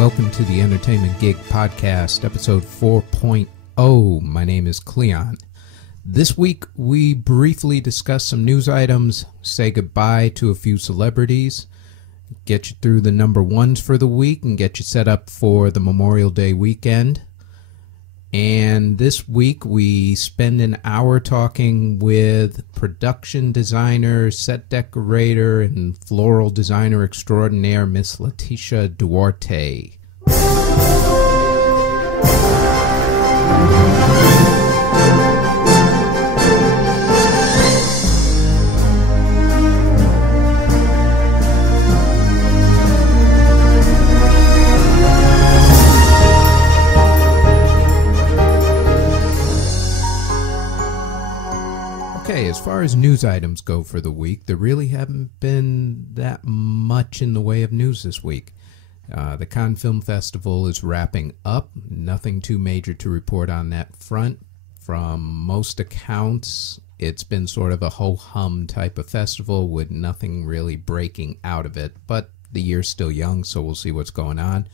welcome to the Entertainment Gig Podcast, episode 4.0. My name is Cleon. This week, we briefly discuss some news items, say goodbye to a few celebrities, get you through the number ones for the week, and get you set up for the Memorial Day weekend. And this week, we spend an hour talking with production designer, set decorator, and floral designer extraordinaire, Miss Latisha Duarte. As far as news items go for the week, there really haven't been that much in the way of news this week. The Cannes Film Festival is wrapping up. Nothing too major to report on that front. From most accounts, it's been sort of a ho-hum type of festival with nothing really breaking out of it. But the year's still young, so we'll see what's going on.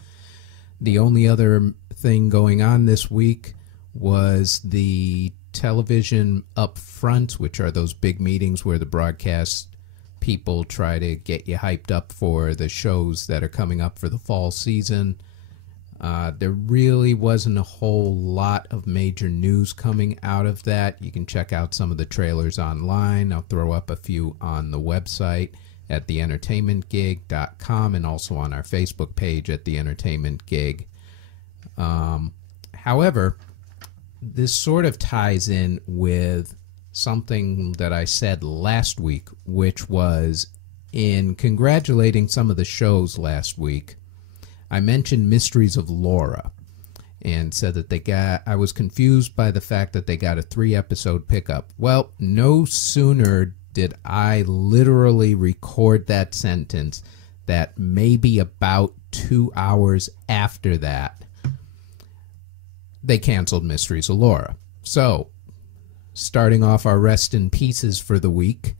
The only other thing going on this week was the television up front, which are those big meetings where the broadcast people try to get you hyped up for the shows that are coming up for the fall season. There really wasn't a whole lot of major news coming out of that. You can check out some of the trailers online. I'll throw up a few on the website at theentertainmentgig.com and also on our Facebook page at The Entertainment Gig. However, this sort of ties in with something that I said last week, which was in congratulating some of the shows last week, I mentioned Mysteries of Laura and said that I was confused by the fact that they got a 3-episode pickup. Well, no sooner did I literally record that sentence that maybe about 2 hours after that, they canceled Mysteries of Laura. So, starting off our rest in pieces for the week,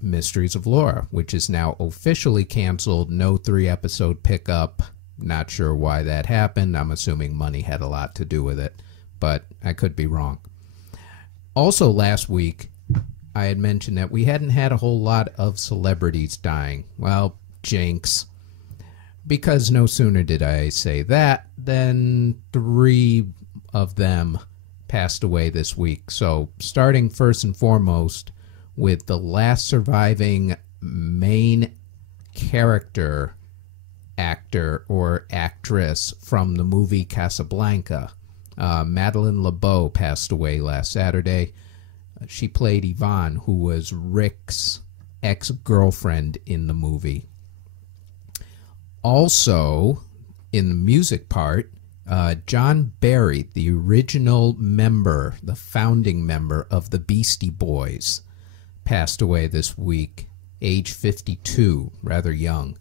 Mysteries of Laura, which is now officially canceled, no 3-episode pickup. Not sure why that happened. I'm assuming money had a lot to do with it, but I could be wrong. Also last week, I had mentioned that we hadn't had a whole lot of celebrities dying. Well, jinx. Because no sooner did I say that than 3 of them passed away this week. So starting first and foremost with the last surviving main character actor or actress from the movie Casablanca, Madeleine LeBeau, passed away last Saturday. She played Yvonne, who was Rick's ex-girlfriend in the movie. Also, in the music part, John Barry, the original member, the founding member of the Beastie Boys, passed away this week, age 52, rather young.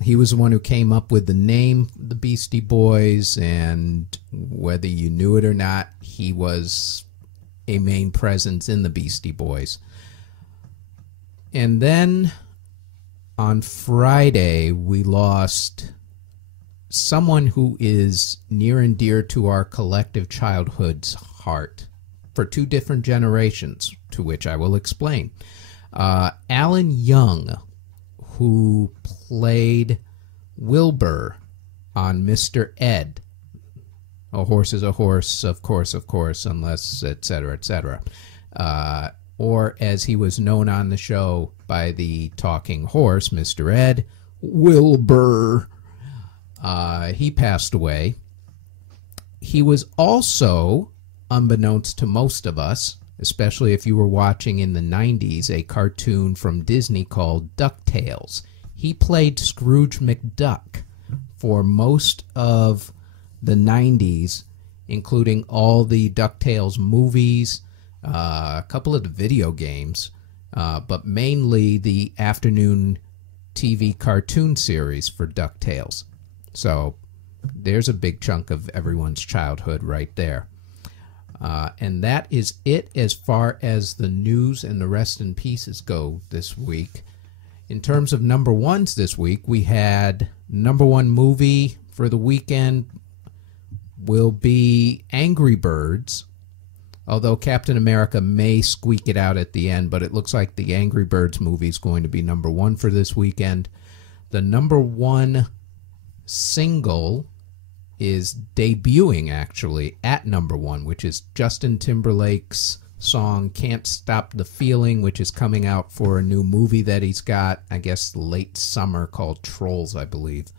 He was the one who came up with the name the Beastie Boys, and whether you knew it or not, he was a main presence in the Beastie Boys. And then on Friday, we lost someone who is near and dear to our collective childhood's heart for 2 different generations, to which I will explain. Alan Young, who played Wilbur on Mr. Ed. A horse is a horse, of course, unless, etc., etc. Or as he was known on the show by the talking horse, Mr. Ed, Wilbur. He passed away. He was also, unbeknownst to most of us, especially if you were watching in the 90s, a cartoon from Disney called DuckTales. He played Scrooge McDuck for most of the 90s, including all the DuckTales movies, a couple of the video games, but mainly the afternoon TV cartoon series for DuckTales. So there's a big chunk of everyone's childhood right there. And that is it as far as the news and the rest in pieces go this week. In terms of number ones this week, we had Number one movie for the weekend will be Angry Birds, although Captain America may squeak it out at the end, but it looks like the Angry Birds movie is going to be number one for this weekend. The number one single is debuting, actually, at number one, which is Justin Timberlake's song Can't Stop the Feeling, which is coming out for a new movie that he's got, I guess, late summer, called Trolls, I believe.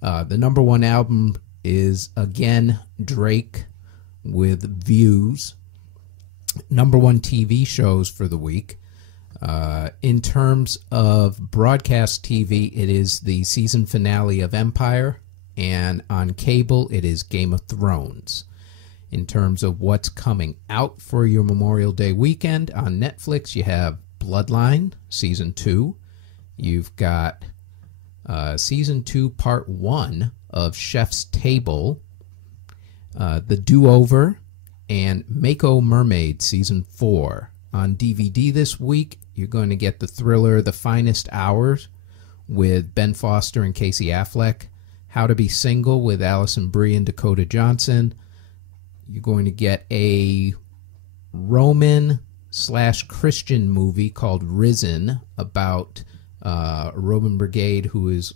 The number one album is, again, Drake with Views. Number one TV shows for the week. In terms of broadcast TV, it is the season finale of Empire, and on cable, it is Game of Thrones. In terms of what's coming out for your Memorial Day weekend, on Netflix, you have Bloodline, Season 2. You've got Season 2, Part 1 of Chef's Table, The Do-Over, and Mako Mermaid, Season 4. On DVD this week, you're going to get the thriller The Finest Hours with Ben Foster and Casey Affleck, How to Be Single with Allison Brie and Dakota Johnson. You're going to get a Roman/Christian movie called Risen about a Roman brigade who is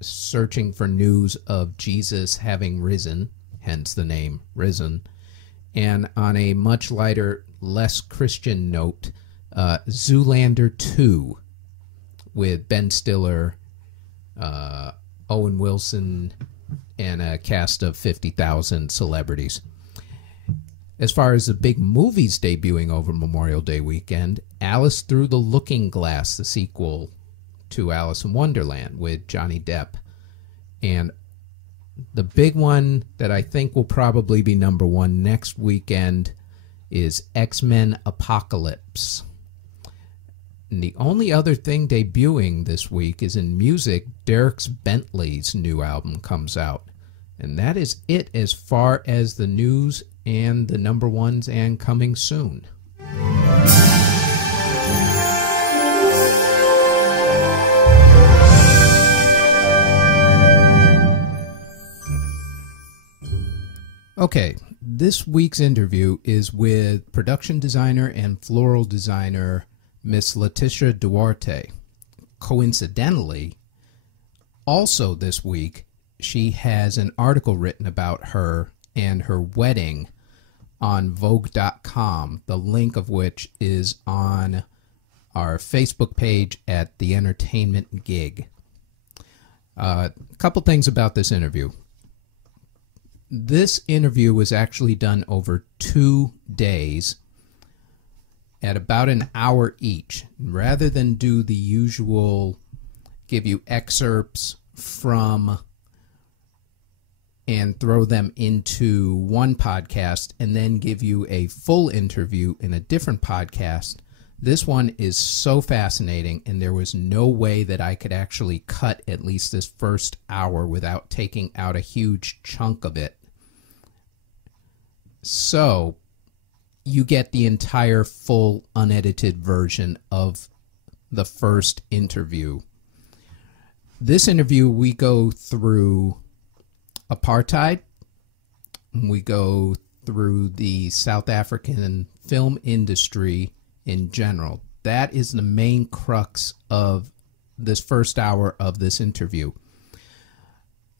searching for news of Jesus having risen, hence the name Risen. And on a much lighter, less Christian note, Zoolander 2 with Ben Stiller, Owen Wilson, and a cast of 50,000 celebrities. As far as the big movies debuting over Memorial Day weekend, Alice Through the Looking Glass, the sequel to Alice in Wonderland with Johnny Depp. And the big one that I think will probably be number one next weekend is X-Men Apocalypse. And the only other thing debuting this week is in music. Dierks Bentley's new album comes out. And that is it as far as the news and the number ones and coming soon. Okay, this week's interview is with production designer and floral designer Miss Latisha Duarte. Coincidentally, also this week, she has an article written about her and her wedding on Vogue.com, the link of which is on our Facebook page at The Entertainment Gig. A couple things about this interview. This interview was actually done over 2 days at about an hour each. Rather than do the usual, give you excerpts from and throw them into one podcast and then give you a full interview in a different podcast, this one is so fascinating, and there was no way that I could actually cut at least this first hour without taking out a huge chunk of it. So you get the entire full unedited version of the first interview. This interview, we go through apartheid. We go through the South African film industry in general. That is the main crux of this first hour of this interview.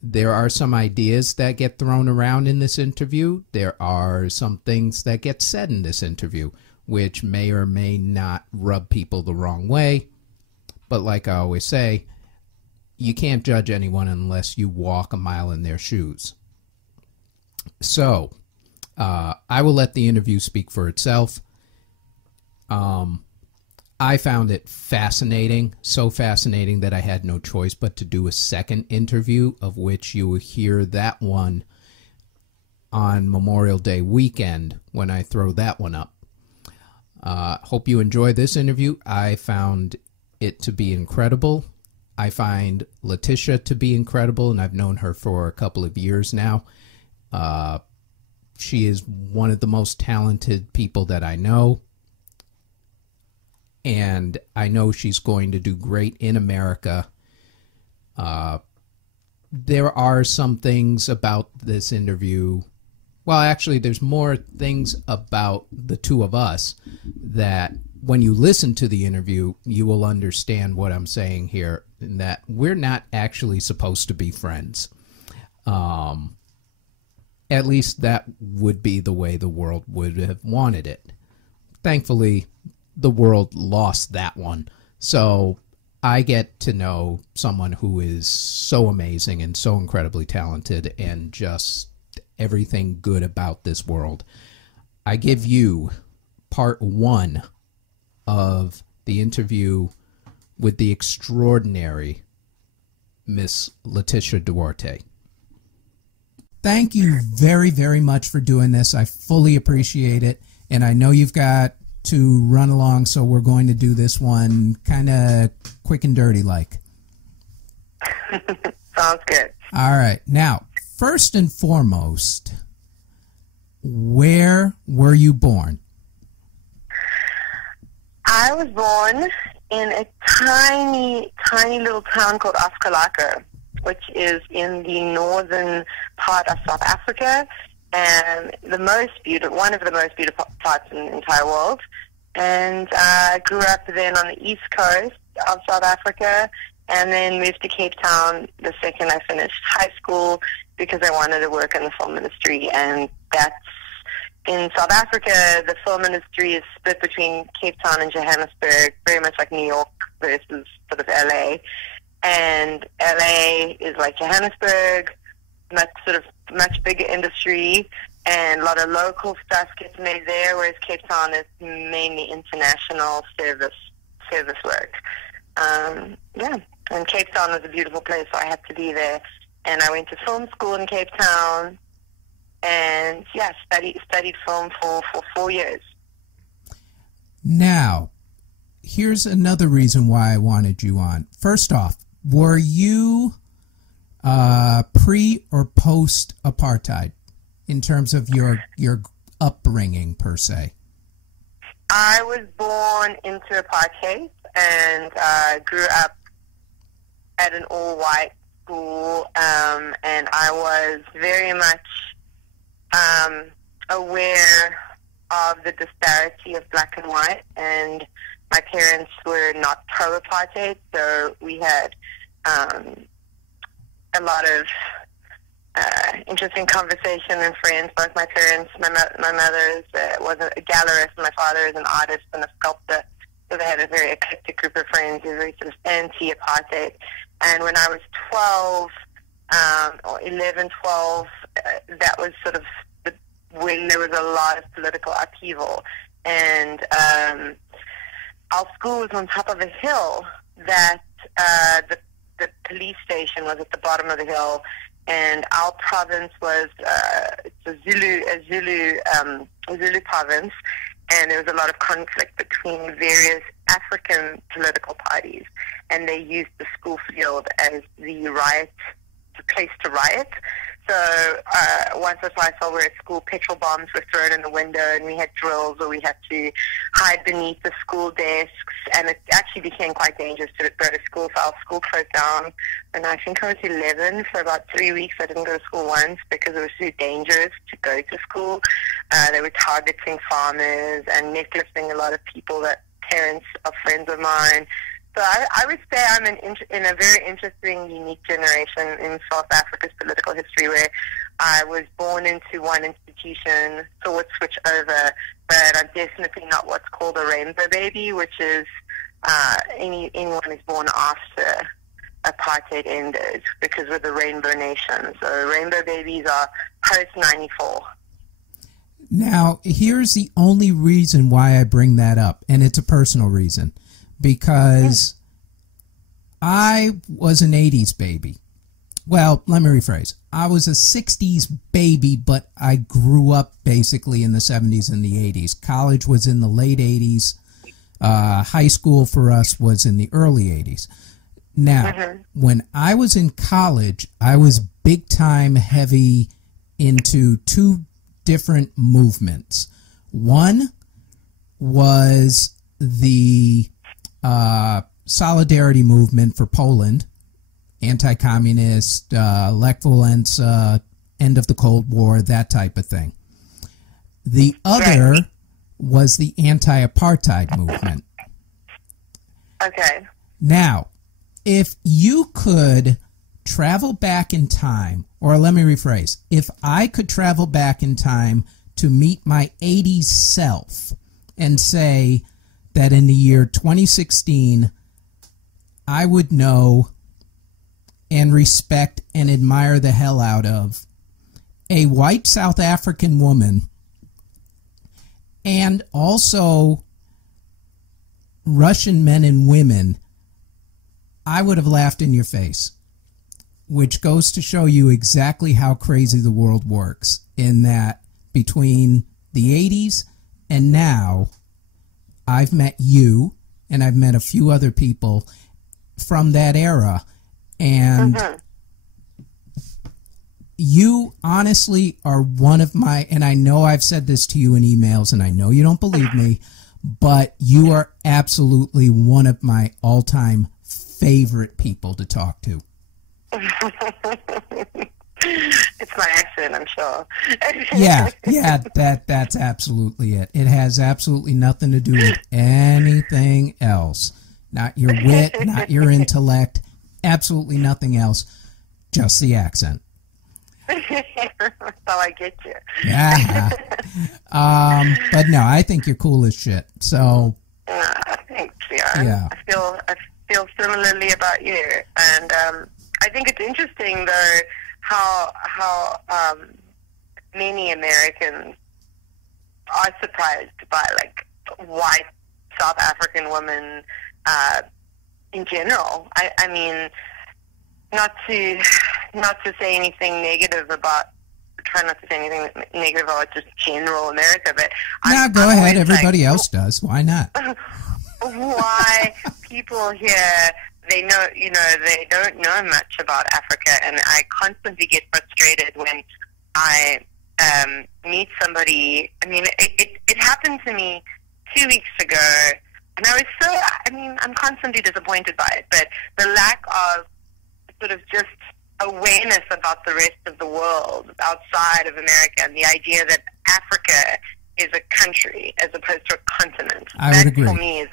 There are some ideas that get thrown around in this interview. There are some things that get said in this interview, which may or may not rub people the wrong way. But like I always say, you can't judge anyone unless you walk a mile in their shoes. So, I will let the interview speak for itself. I found it fascinating, so fascinating that I had no choice but to do a second interview, of which you will hear that one on Memorial Day weekend when I throw that one up. Hope you enjoy this interview. I found it to be incredible. I find Latisha to be incredible, and I've known her for a couple of years now. She is one of the most talented people that I know, and I know she's going to do great in America. there are some things about this interview. Well, actually, there's more things about the two of us that when you listen to the interview, you will understand what I'm saying here, in that we're not actually supposed to be friends. At least that would be the way the world would have wanted it. Thankfully, the world lost that one. So I get to know someone who is so amazing and so incredibly talented and just everything good about this world. I give you part 1 of the interview with the extraordinary Miss Latisha Duarte. Thank you very, very much for doing this. I fully appreciate it. And I know you've got to run along, so we're going to do this one kind of quick and dirty like. Sounds good. All right. Now, first and foremost, where were you born? I was born in a tiny, tiny little town called Askalaka, which is in the northern part of South Africa, and one of the most beautiful parts in the entire world. And I grew up then on the east coast of South Africa, and then moved to Cape Town the second I finished high school because I wanted to work in the film industry. And that's in South Africa, the film industry is split between Cape Town and Johannesburg, very much like New York versus sort of LA. And LA is like Johannesburg, much bigger industry, and a lot of local stuff gets made there, whereas Cape Town is mainly international service work. And Cape Town was a beautiful place, so I had to be there. And I went to film school in Cape Town, and studied film for 4 years. Now, here's another reason why I wanted you on. First off, were you pre or post apartheid in terms of your upbringing per se? I was born into apartheid and grew up at an all-white school, and I was very much aware of the disparity of black and white, and my parents were not pro-apartheid, so we had a lot of interesting conversation and friends. Both my parents, my mother was a gallerist, and my father is an artist and a sculptor, so they had a very eclectic group of friends who were very sort of anti-apartheid. And when I was 12, or 11, 12, that was sort of when there was a lot of political upheaval. And our school was on top of a hill that the police station was at the bottom of the hill, and our province was a Zulu province, and there was a lot of conflict between various African political parties, and they used the school field as the place to riot. So once or twice while we were at school, petrol bombs were thrown in the window, and we had drills where we had to hide beneath the school desks, and it actually became quite dangerous to go to school. So our school closed down, and I think I was 11. For about 3 weeks, I didn't go to school once because it was too dangerous to go to school. They were targeting farmers and necklacing a lot of people, that parents of friends of mine. So I would say I'm in a very interesting, unique generation in South Africa's political history, where I was born into one institution, saw it switch over, but I'm definitely not what's called a rainbow baby, which is anyone who's born after apartheid ended, because we're the rainbow nation. So rainbow babies are post-94. Now, here's the only reason why I bring that up, and it's a personal reason. Because I was an 80s baby. Well, let me rephrase. I was a 60s baby, but I grew up basically in the 70s and the 80s. College was in the late 80s. High school for us was in the early 80s. Now, when I was in college, I was big time heavy into two different movements. One was the solidarity movement for Poland, anti-communist, Lech Walesa, end of the Cold War, that type of thing. The other was the anti-apartheid movement. Okay. Now, if you could travel back in time, or let me rephrase, if I could travel back in time to meet my 80s self and say that in the year 2016, I would know and respect and admire the hell out of a white South African woman and also Russian men and women, I would have laughed in your face, which goes to show you exactly how crazy the world works, in that between the 80s and now, I've met you and I've met a few other people from that era, and you honestly are one of my, and I know I've said this to you in emails and I know you don't believe me, but you are absolutely one of my all-time favorite people to talk to. It's my accent, I'm sure. yeah, that's absolutely it. It has absolutely nothing to do with anything else. Not your wit, not your intellect, absolutely nothing else, just the accent. That's how I get you. Yeah. But no, I think you're cool as shit. So. Thanks, yeah. Yeah. I feel similarly about you, and I think it's interesting though how many Americans are surprised by like white South African women in general. I mean, not to say anything negative about. Try not to say anything negative about just general America, but yeah, go ahead. Everybody else does. Why not? Why people here, they don't know much about Africa, and I constantly get frustrated when I meet somebody. I mean, it happened to me 2 weeks ago, and I'm constantly disappointed by it, but the lack of sort of just awareness about the rest of the world outside of America, and the idea that Africa is a country as opposed to a continent. I would agree. For me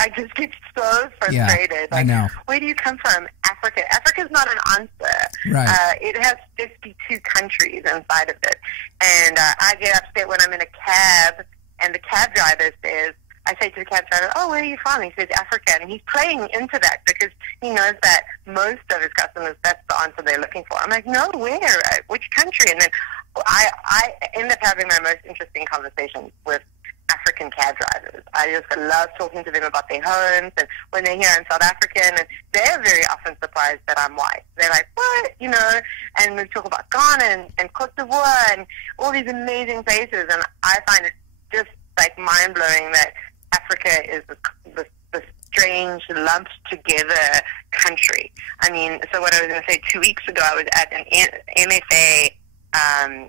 I just get so frustrated. Yeah, like, I know. Where do you come from? Africa. Africa's not an answer. Right. It has 52 countries inside of it. And I get upset when I'm in a cab and the cab driver says, I say to the cab driver, oh, where are you from? He says, Africa. And he's playing into that because he knows that most of his customers, that's the answer they're looking for. I'm like, no, where? Which country? And then I end up having my most interesting conversations with African cab drivers. I just love talking to them about their homes, and when they're here, I'm South African, and they're very often surprised that I'm white. They're like, what? And we talk about Ghana and Cote d'Ivoire and all these amazing places, and I find it just like mind-blowing that Africa is the strange, lumped together country. I mean, so what I was going to say, 2 weeks ago, I was at an MFA,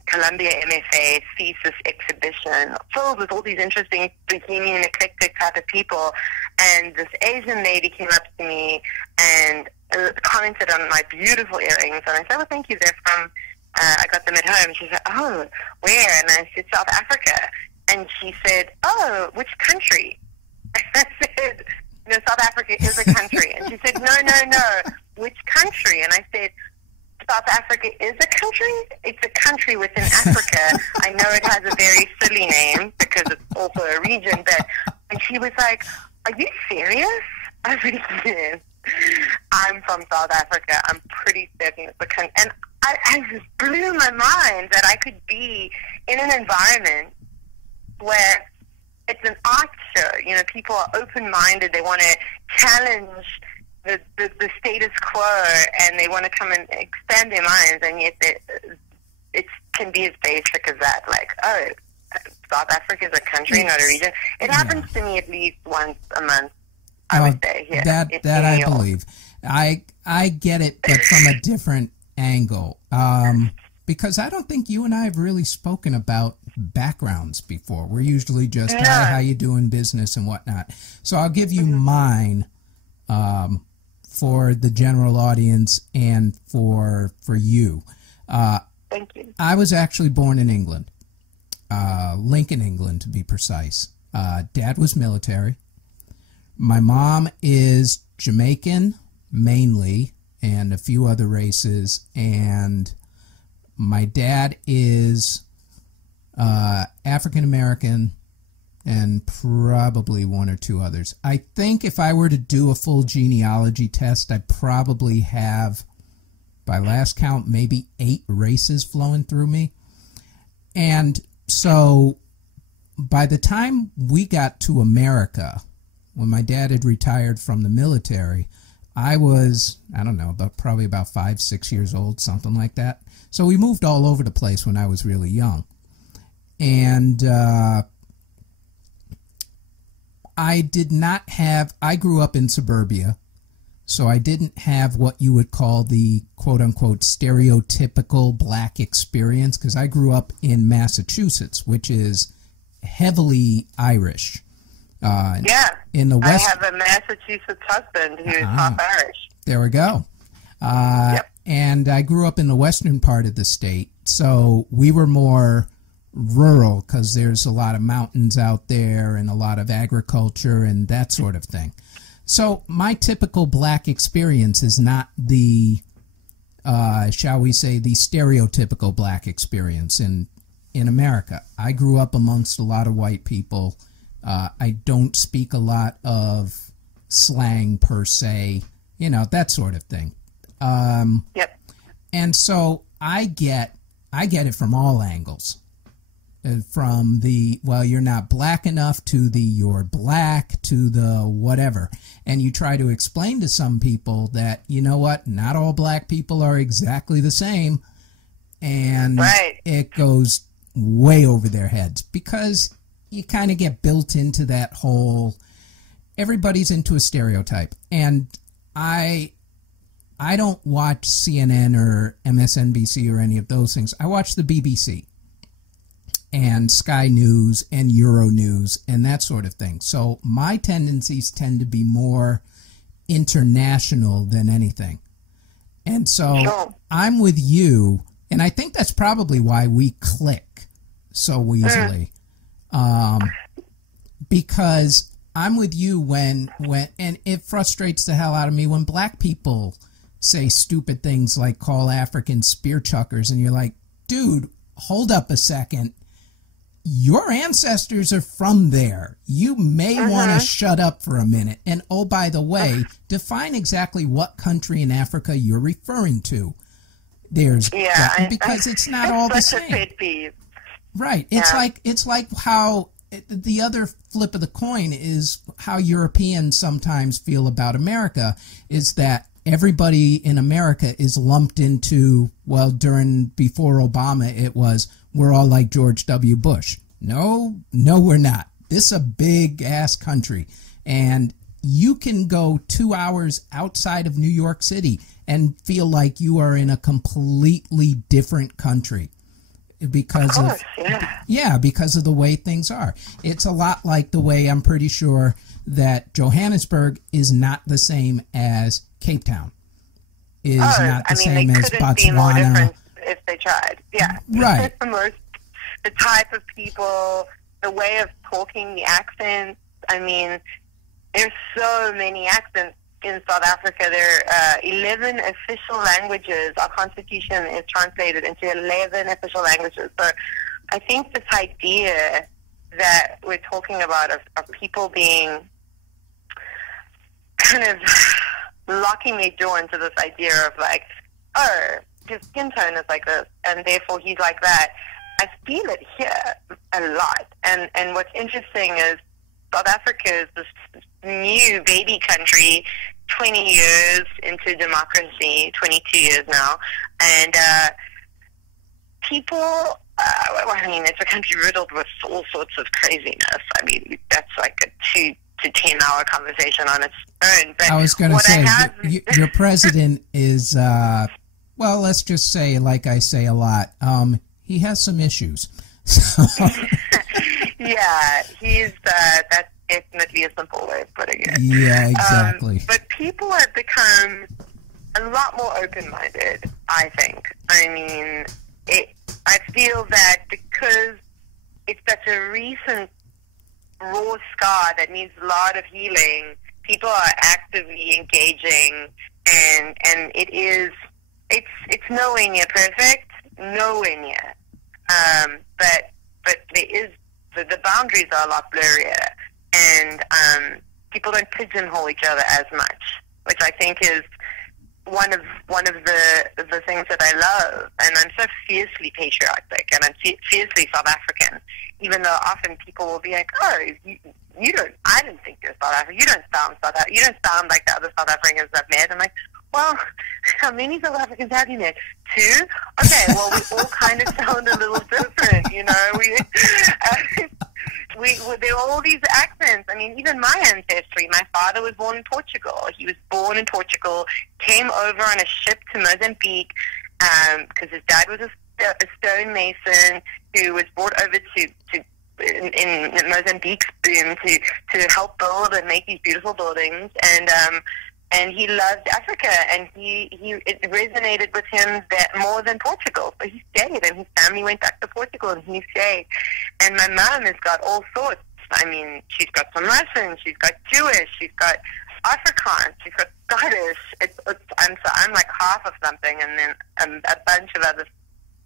Columbia MFA thesis exhibition filled with all these interesting bohemian, eclectic type of people, and this Asian lady came up to me and commented on my beautiful earrings, and I said, well, thank you, they're from, I got them at home. She said, oh, where? And I said, South Africa. And she said, oh, which country? I said, no, South Africa is a country. And she said, no, which country? And I said, South Africa is a country? It's a country within Africa. I know it has a very silly name because it's also a region, and she was like, are you serious? I was like, yes. I'm from South Africa. I'm pretty certain it's a country. And I just blew my mind that I could be in an environment where it's an art show. People are open-minded. They want to challenge the status quo, and they want to come and expand their minds, and yet it can be as basic as that. Like, oh, South Africa is a country, not a region. It happens to me at least once a month, I would say. Here, that I believe. I get it, but from a different angle. Because I don't think you and I have really spoken about backgrounds before. We're usually just, hi, how you doing, business and whatnot. So I'll give you mine for the general audience and for you. Thank you. I was actually born in England, Lincoln, England, to be precise. Dad was military. My mom is Jamaican, mainly, and a few other races, and my dad is African American and probably one or two others. I think if I were to do a full genealogy test, I'd probably have, by last count, maybe 8 races flowing through me. And so by the time we got to America, when my dad had retired from the military, I was, I don't know, probably about 5, 6 years old, something like that. So we moved all over the place when I was really young. And I grew up in suburbia, so I didn't have what you would call the quote-unquote stereotypical black experience, because I grew up in Massachusetts, which is heavily Irish. In the West, I have a Massachusetts husband who's half Irish. There we go. Yep. And I grew up in the western part of the state, so we were more rural because there's a lot of mountains out there and a lot of agriculture and that sort of thing. So my typical black experience is not the, shall we say, the stereotypical black experience in America. I grew up amongst a lot of white people. I don't speak a lot of slang per se, you know, that sort of thing. Yep. And so I get it from all angles. From the, well, you're not black enough, to the you're black, to the whatever. And you try to explain to some people that, you know what, not all black people are exactly the same. And it goes way over their heads because you kind of get built into that whole, everybody's into a stereotype. And I don't watch CNN or MSNBC or any of those things. I watch the BBC and Sky News and Euronews and that sort of thing. So my tendencies tend to be more international than anything. And so I'm with you, and I think that's probably why we click so easily. Because I'm with you when and it frustrates the hell out of me when black people say stupid things like call Africans spear chuckers, and you're like, dude, hold up a second. Your ancestors are from there. You may want to shut up for a minute. And oh, by the way, define exactly what country in Africa you're referring to. There's because it's not all the same. Pet peeve. Right. It's like how the other flip of the coin is how Europeans sometimes feel about America, is that everybody in America is lumped into, well, before Obama, it was, we're all like George W. Bush. No, we're not. This is a big-ass country. And you can go 2 hours outside of New York City and feel like you are in a completely different country. Because because of the way things are. It's a lot like the way, I'm pretty sure, that Johannesburg is not the same as Cape Town. Is not the same as Botswana. Be more different if they tried. Yeah. Right. The type of people, the way of talking, the accents. I mean, there's so many accents in South Africa. There are 11 official languages. Our constitution is translated into 11 official languages. So I think this idea that we're talking about of people being kind of locking their jaw into this idea of like, oh, his skin tone is like this, and therefore he's like that. I feel it here a lot. And what's interesting is South Africa is this new baby country, 20 years into democracy, 22 years now. And people, I mean, it's a country riddled with all sorts of craziness. I mean, that's like a 2 to 10 hour conversation on its own. But I was going to say, your president is, well, let's just say, like I say a lot, he has some issues. Yeah, he's definitely a simple way of putting it. Yeah, exactly. But people have become a lot more open-minded, I think. I mean, I feel that because it's such a recent raw scar that needs a lot of healing, people are actively engaging, and it's nowhere near perfect, nowhere near. But there is the boundaries are a lot blurrier, and people don't pigeonhole each other as much, which I think is one of the things that I love. And I'm so fiercely patriotic, and I'm fiercely South African, even though often people will be like, "Oh, you don't. I didn't think you're South African. You don't sound You don't sound like the other South Africans I've met." I'm like, well, how many South Africans have you met? 2? Okay, well, we all kind of sound a little different, you know. There are all these accents. I mean, even my ancestry. My father was born in Portugal. He was born in Portugal, came over on a ship to Mozambique because his dad was a stonemason who was brought over in Mozambique's boom to help build and make these beautiful buildings, and he loved Africa, and it resonated with him that more than Portugal, so he stayed, and his family went back to Portugal, and he stayed. And my mom has got all sorts. I mean, she's got some Russian, she's got Jewish, she's got Afrikaans, she's got Scottish. I'm like half of something, and then a bunch of other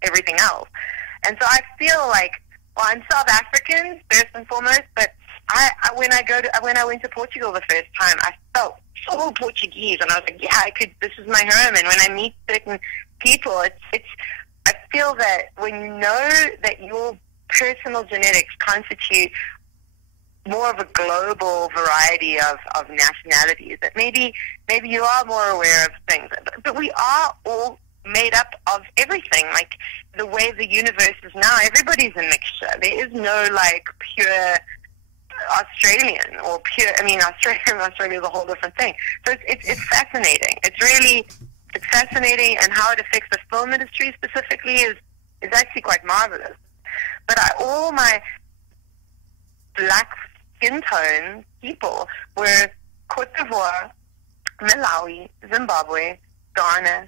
everything else. And so I feel like, well, I'm South African first and foremost, but when I went to Portugal the first time, I felt so Portuguese, and I was like, yeah, this is my home. And when I meet certain people, I feel that when you know that your personal genetics constitute more of a global variety of nationalities, that maybe you are more aware of things, but we are all made up of everything. Like the way the universe is now, everybody's a mixture. There is no like pure Australian or pure. I mean, Australia is a whole different thing. So it's fascinating. It's fascinating, and how it affects the film industry specifically is actually quite marvelous. But all my black skin tone people were Cote d'Ivoire, Malawi, Zimbabwe, Ghana,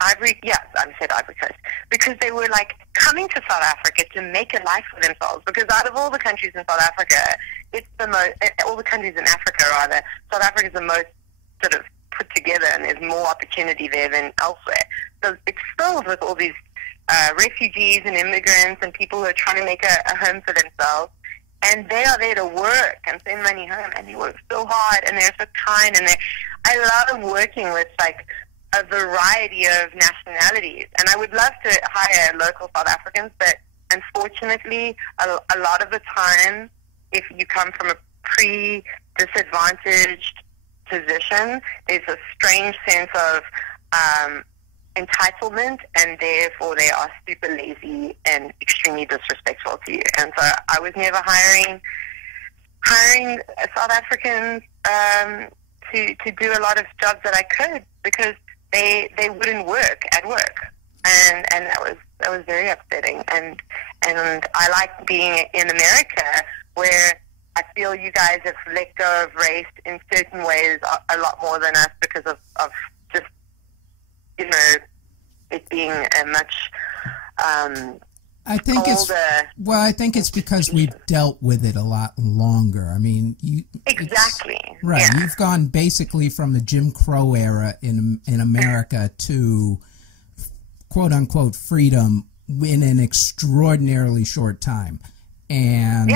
Ivory Coast, because they were like coming to South Africa to make a life for themselves. Because out of all the countries in South Africa, all the countries in Africa rather, South Africa is the most sort of put together, and there's more opportunity there than elsewhere. So it's filled with all these refugees and immigrants and people who are trying to make a home for themselves. And they are there to work and send money home, and they work so hard, and they're so kind, and I love working with like a variety of nationalities. And I would love to hire local South Africans, but unfortunately, a lot of the time, if you come from a pre-disadvantaged position, there's a strange sense of entitlement, and therefore they are super lazy and extremely disrespectful to you. And so I was never hiring South Africans to do a lot of jobs that I could, because they wouldn't work at work, and that was very upsetting. And I like being in America, where I feel you guys have let go of race in certain ways a lot more than us, because of just, you know, it being a much I think it's because we've dealt with it a lot longer. I mean, exactly right. Yeah. You've gone basically from the Jim Crow era in America to quote unquote freedom in an extraordinarily short time, and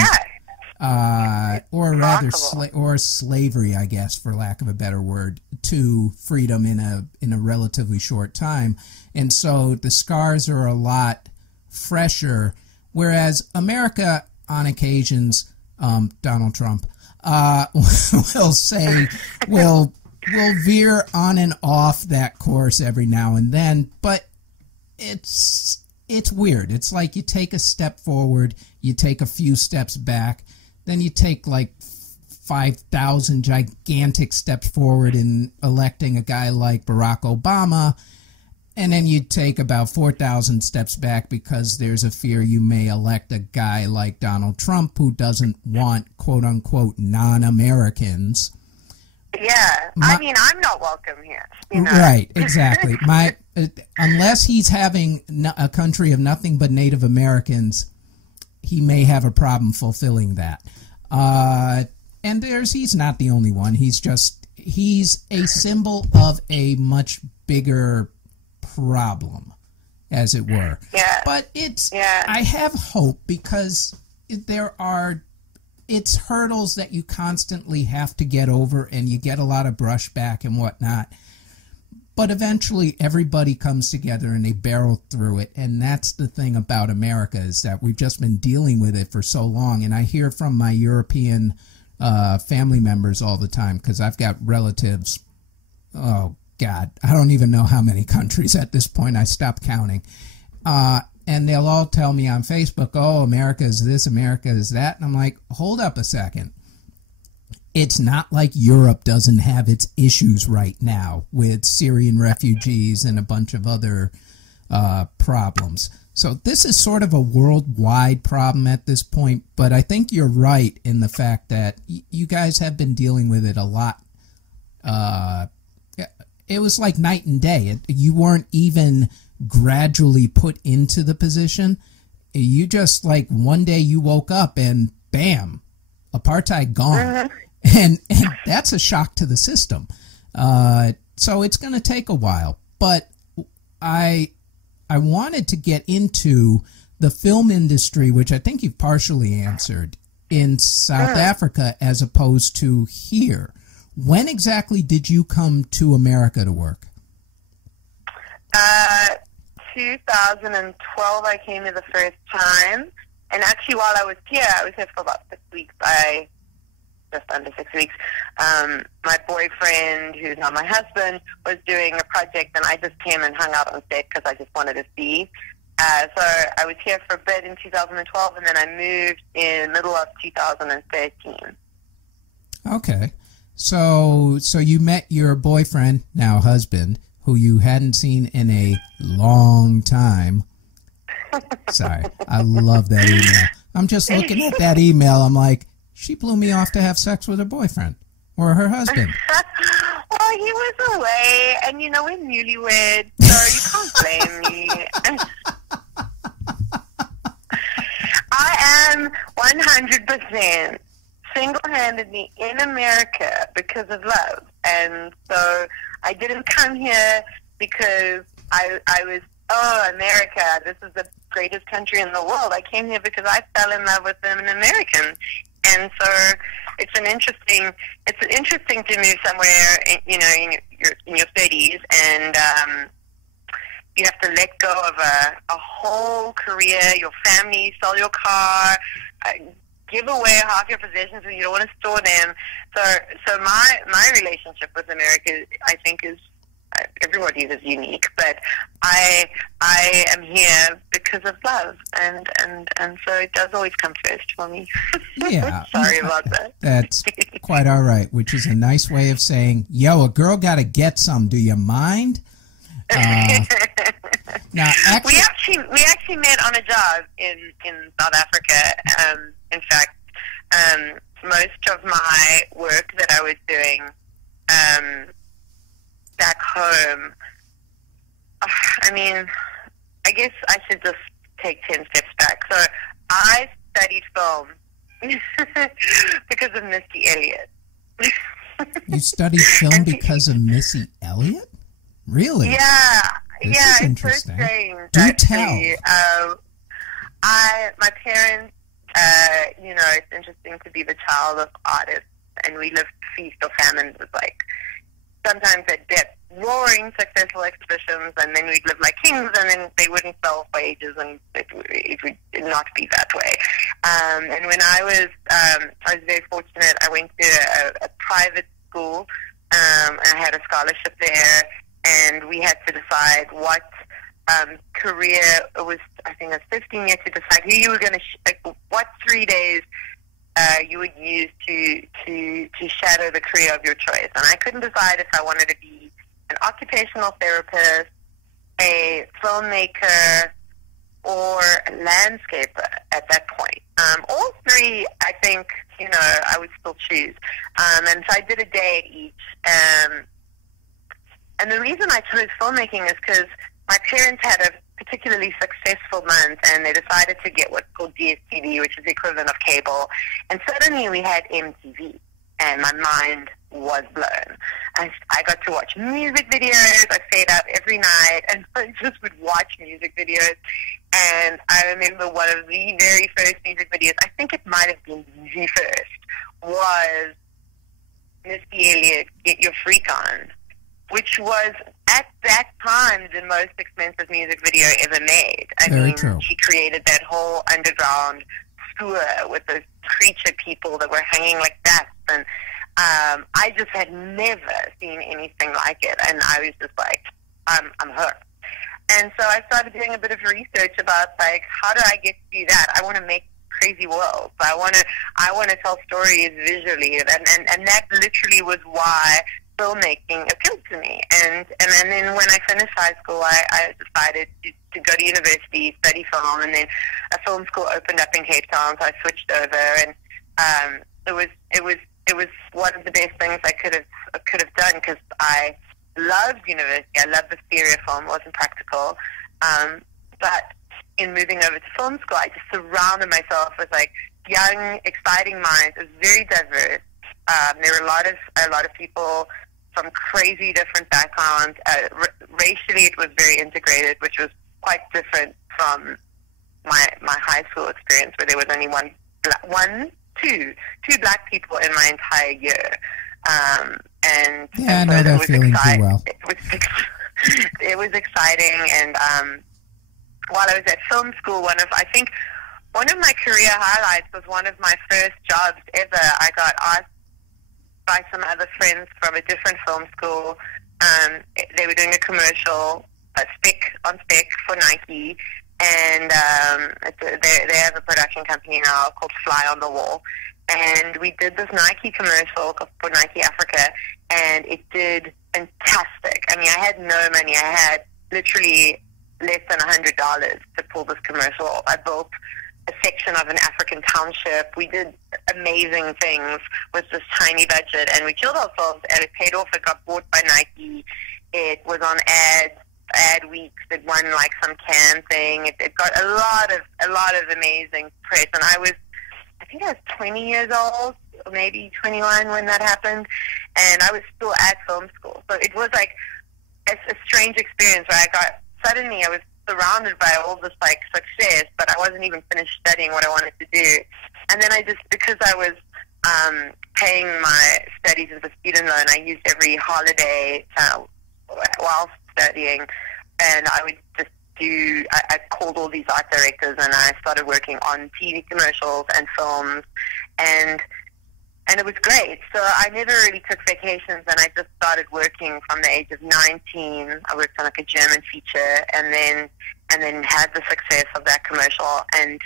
or rather slavery, I guess, for lack of a better word, to freedom in a relatively short time. And so the scars are a lot fresher, whereas America, on occasions, Donald Trump will veer on and off that course every now and then, but it's weird. It's like you take a step forward, you take a few steps back, then you take like 5,000 gigantic steps forward in electing a guy like Barack Obama, And then you take about 4,000 steps back because there's a fear you may elect a guy like Donald Trump who doesn't want, quote-unquote, non-Americans. Yeah, I mean, I'm not welcome here. You know? Right, exactly. Unless he's having a country of nothing but Native Americans, he may have a problem fulfilling that. And he's not the only one. He's a symbol of a much bigger problem, as it were. Yeah. But I have hope because it's hurdles that you constantly have to get over, and you get a lot of brushback and whatnot. But eventually everybody comes together and they barrel through it, and that's the thing about America, is that we've just been dealing with it for so long. And I hear from my European family members all the time, because I've got relatives, oh God, I don't even know how many countries at this point. I stopped counting. And they'll all tell me on Facebook, oh, America is this, America is that. And I'm like, hold up a second. It's not like Europe doesn't have its issues right now with Syrian refugees and a bunch of other problems. So this is sort of a worldwide problem at this point, but I think you're right in the fact that you guys have been dealing with it a lot. It was like night and day. You weren't even gradually put into the position. You just, like, one day you woke up and bam, apartheid gone. And that's a shock to the system. So it's going to take a while. But I wanted to get into the film industry, which I think you've partially answered, in South Africa as opposed to here. When exactly did you come to America to work? 2012 I came here the first time. And actually while I was here for about 6 weeks. Just under 6 weeks. My boyfriend, who's now my husband, was doing a project, and I just came and hung out on set because I just wanted to see. So I was here for a bit in 2012, and then I moved in the middle of 2013. Okay. So you met your boyfriend, now husband, who you hadn't seen in a long time. Sorry, I love that email. I'm just looking at that email. I'm like, she blew me off to have sex with her boyfriend or her husband. Well, he was away, and you know, we're newlyweds, so you can't blame me. I am 100% single-handedly in America because of love. And so I didn't come here because I was, oh, America, this is the greatest country in the world. I came here because I fell in love with an American. And so it's interesting to move somewhere, you know, in your 30s, and you have to let go of a whole career, your family, sell your car, give away half your possessions when you don't want to store them. So my relationship with America, I think, is, everybody's is unique, but I am here because of love, and so it does always come first for me. Yeah. Sorry about that. That's quite all right, which is a nice way of saying, yo, a girl got to get some. Do you mind? Now, we actually met on a job in South Africa. In fact, most of my work that I was doing back home, I mean, I guess I should just take 10 steps back. So I studied film because of Missy Elliott. You studied film because of Missy Elliott? Really? Yeah. This yeah, is it's interesting. so strange. Do actually. tell. My parents, you know, it's interesting to be the child of artists, and we lived feast or famine with, like, sometimes they'd get roaring successful exhibitions, and then we'd live like kings, and then they wouldn't sell for ages, and it would not be that way. And when I was very fortunate. I went to a private school. I had a scholarship there, and we had to decide what career. It was, I think, 15 years to decide who you were going to, what 3 days you would use to shadow the career of your choice. And I couldn't decide if I wanted to be an occupational therapist, a filmmaker or a landscaper at that point. All three, I think, I would still choose. And so I did a day at each. And the reason I chose filmmaking is because my parents had a particularly successful month, and they decided to get what's called DSTV, which is the equivalent of cable. And suddenly we had MTV, and my mind was blown. I got to watch music videos. I stayed up every night, and I just would watch music videos. And I remember one of the very first music videos, I think it might have been the first, was Missy Elliott, Get Your Freak On, which was, at that time, the most expensive music video ever made. I mean, true. She created that whole underground tour with those creature people that were hanging like that. And I just had never seen anything like it. And I was just like, I'm hooked. And so I started doing a bit of research about, like, how do I get to do that? I want to make crazy worlds. I want to tell stories visually. And that literally was why filmmaking appealed to me. And then when I finished high school, I decided to go to university, study film, and then a film school opened up in Cape Town, so I switched over, and it was one of the best things I could have done, because I loved university. I loved the theory of film. It wasn't practical, but in moving over to film school, I just surrounded myself with, like, young, exciting minds. It was very diverse. There were a lot of people from crazy different backgrounds. Racially, it was very integrated, which was quite different from my high school experience, where there was only two black people in my entire year. And I know that feeling too well. It was exciting, and while I was at film school, one of my career highlights was one of my first jobs ever. I got asked by some other friends from a different film school. They were doing a commercial, on spec for Nike, and they have a production company now called Fly on the Wall. And we did this Nike commercial for Nike Africa, and it did fantastic. I mean, I had no money. I had literally less than $100 to pull this commercial. I built a section of an African township. We did amazing things with this tiny budget, and we killed ourselves, and it paid off. It got bought by Nike. It was on ad weeks. It won, like, some Cannes thing. It got a lot of amazing press, and I think I was 20 years old, or maybe 21 when that happened, and I was still at film school. So it was like a strange experience where I was surrounded by all this, like, success, but I wasn't even finished studying what I wanted to do. And then because I was paying my studies as a student loan, I used every holiday while studying, and I would just I called all these art directors, and I started working on TV commercials and films, and it was great. So I never really took vacations, and I just started working from the age of 19. I worked on, like, a German feature, and then had the success of that commercial, and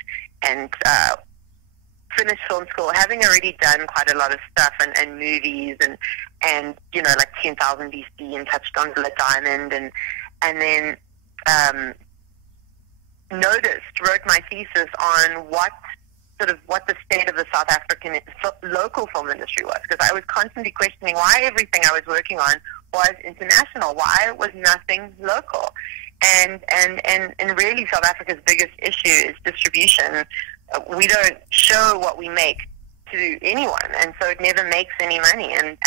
finished film school, having already done quite a lot of stuff and movies and like 10,000 BC, and touched on Blood Diamond, and then wrote my thesis on what the state of the South African local film industry was, because I was constantly questioning why everything I was working on was international, why was nothing local, and really South Africa's biggest issue is distribution. We don't show what we make to anyone, and so it never makes any money. And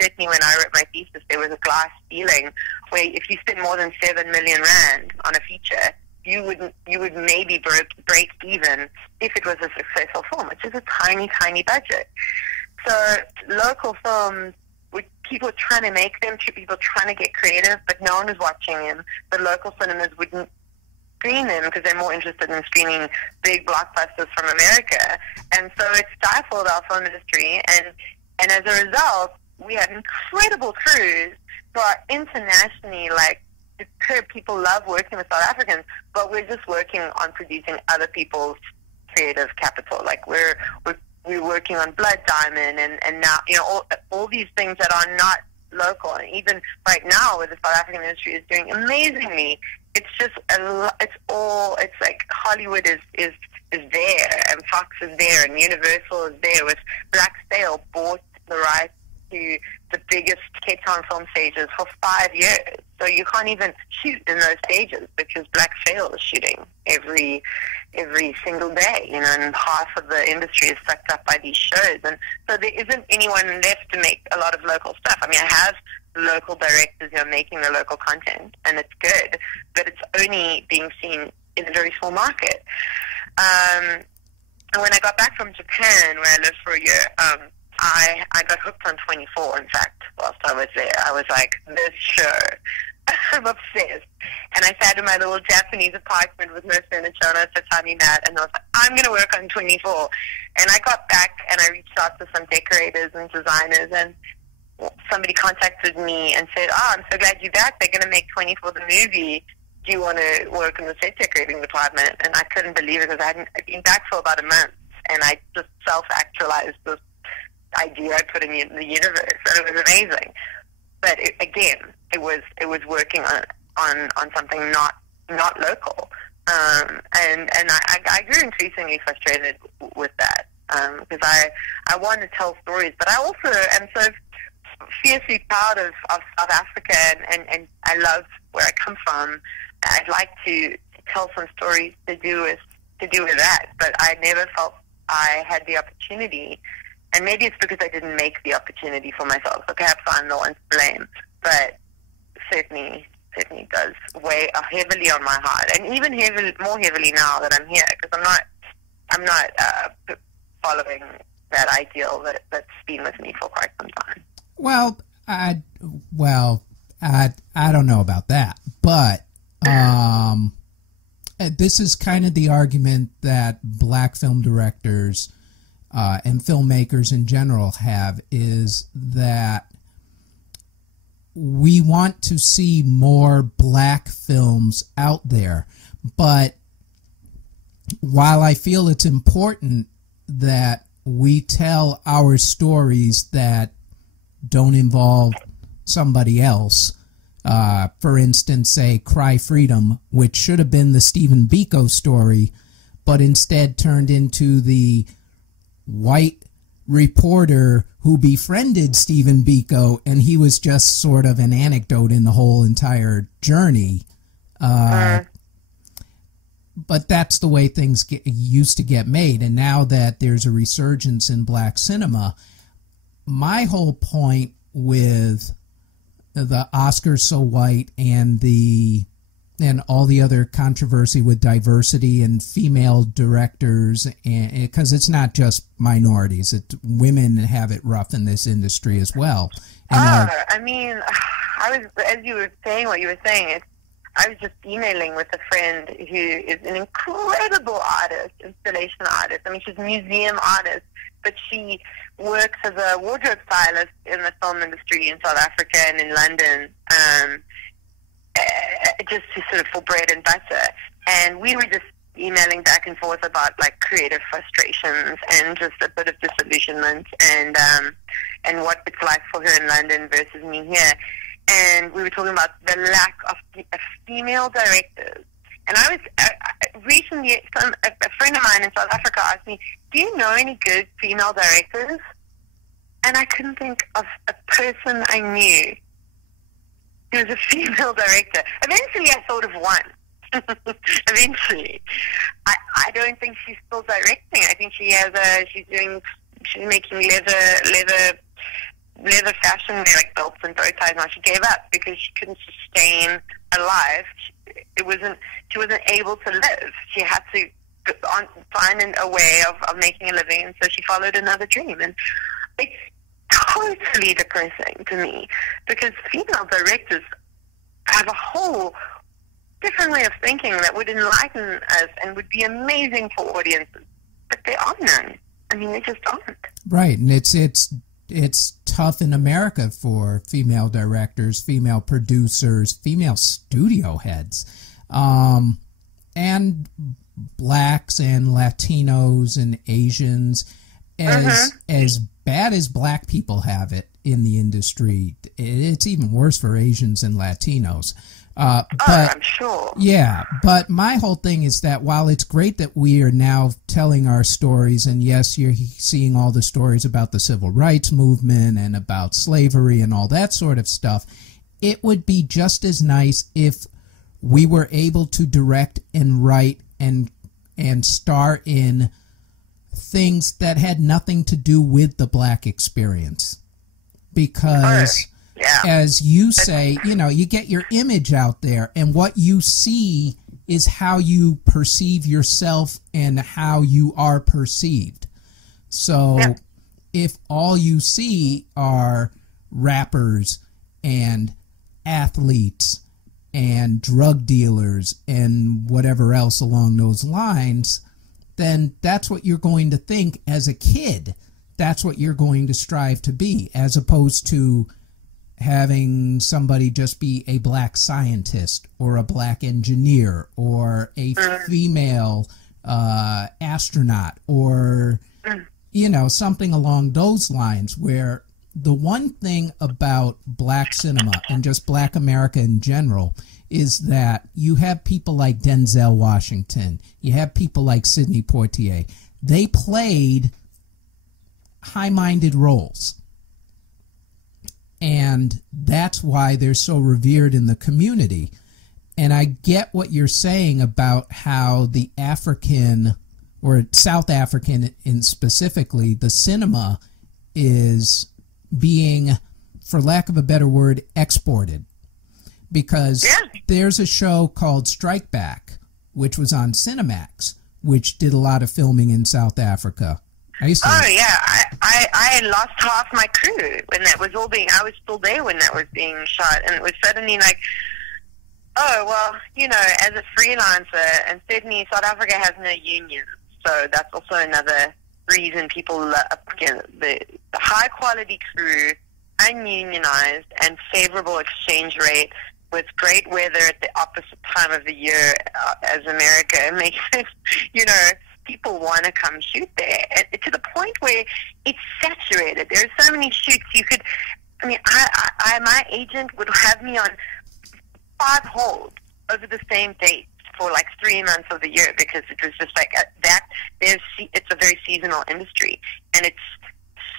certainly when I wrote my thesis, there was a glass ceiling where if you spend more than 7 million rand on a feature, you would maybe break even if it was a successful film, which is a tiny budget. So local films, people were trying to make them, people trying to get creative, but no one was watching them. The local cinemas wouldn't screen them because they're more interested in screening big blockbusters from America. And so it stifled our film industry, and as a result, we had incredible crews who are internationally, like, people love working with South Africans, but we're just working on producing other people's creative capital. Like, we're working on Blood Diamond, and now, all these things that are not local. And even right now, where the South African industry is doing amazingly, it's just it's like Hollywood is there, and Fox is there, and Universal is there. With Black Sail bought the rights to the biggest Cape Town film stages for 5 years. So you can't even shoot in those stages because Black Sail is shooting every single day, and half of the industry is sucked up by these shows. And so there isn't anyone left to make a lot of local stuff. I mean, I have local directors who are making the local content, and it's good, but it's only being seen in a very small market. And when I got back from Japan, where I lived for a year, I got hooked on 24, in fact, whilst I was there. I was like, this show, I'm obsessed. And I sat in my little Japanese apartment with no furniture on a tatami mat, and I was like, I'm going to work on 24. And I got back, and I reached out to some decorators and designers, and somebody contacted me and said, I'm so glad you're back. They're going to make 24 the movie. Do you want to work in the set decorating department? And I couldn't believe it, because I'd been back for about a month, and I just self-actualized this idea I put in the universe, and it was amazing. But it was working on something not local, and I grew increasingly frustrated with that, because I want to tell stories, but I also am so fiercely proud of South Africa, and I love where I come from. I'd like to tell some stories to do with that, but I never felt I had the opportunity. And maybe it's because I didn't make the opportunity for myself. So perhaps I'm the one to blame. But certainly does weigh heavily on my heart, and even more heavily now that I'm here, because I'm not following that ideal that's been with me for quite some time. Well, I don't know about that, but this is kind of the argument that black film directors and filmmakers in general have, is that we want to see more black films out there. But while I feel it's important that we tell our stories that don't involve somebody else, for instance, say Cry Freedom, which should have been the Stephen Biko story, but instead turned into the white reporter who befriended Stephen Biko, and he was just sort of an anecdote in the whole entire journey. But that's the way things used to get made, and now that there's a resurgence in black cinema, my whole point with the Oscars So White and all the other controversy with diversity and female directors, because it's not just minorities, women have it rough in this industry as well. I mean, as you were saying what you were saying, I was just emailing with a friend who is an incredible artist, installation artist. I mean, she's a museum artist, but she works as a wardrobe stylist in the film industry in South Africa and in London, just to sort of for bread and butter. And we were just emailing back and forth about like creative frustrations and just a bit of disillusionment, and what it's like for her in London versus me here. And we were talking about the lack of female directors. And I was recently, a friend of mine in South Africa asked me, do you know any good female directors? And I couldn't think of a person I knew who was a female director. Eventually I thought of one. Eventually. I don't think she's still directing. I think she's making leather fashion, like belts and bow ties now. She gave up because she couldn't sustain a life. She wasn't able to live. She had to find a way of making a living, and so she followed another dream. And it's totally depressing to me, because female directors have a whole different way of thinking that would enlighten us and would be amazing for audiences, but there are none. I mean, they just aren't. Right, and it's tough in America for female directors, female producers, female studio heads, and blacks and Latinos and Asians. As bad as black people have it, in the industry. It's even worse for Asians and Latinos. But I'm sure. Yeah, but my whole thing is that while it's great that we are now telling our stories, and yes, you're seeing all the stories about the civil rights movement and about slavery and all that sort of stuff, it would be just as nice if we were able to direct and write and star in things that had nothing to do with the black experience. Because as you say, you get your image out there, and what you see is how you perceive yourself and how you are perceived. So if all you see are rappers and athletes and drug dealers and whatever else along those lines, then that's what you're going to think as a kid. That's what you're going to strive to be, as opposed to having somebody just be a black scientist or a black engineer or a female astronaut or, something along those lines, where the one thing about black cinema and just black America in general is that you have people like Denzel Washington, you have people like Sidney Poitier. They played high-minded roles. And that's why they're so revered in the community. And I get what you're saying about how the African, or South African in specifically, the cinema is being, for lack of a better word, exported. Because there's a show called Strike Back, which was on Cinemax, which did a lot of filming in South Africa. I lost half my crew when that was all being, I was still there when that was being shot, and it was suddenly like, oh, well, as a freelancer, and Sydney, South Africa has no union, so that's also another reason people love, the high quality crew, ununionized, and favorable exchange rate, with great weather at the opposite time of the year as America. It makes it, people want to come shoot there, to the point where it's saturated. There are so many shoots you could. My agent would have me on 5 holds over the same date for like 3 months of the year, because it was just like that. It's a very seasonal industry, and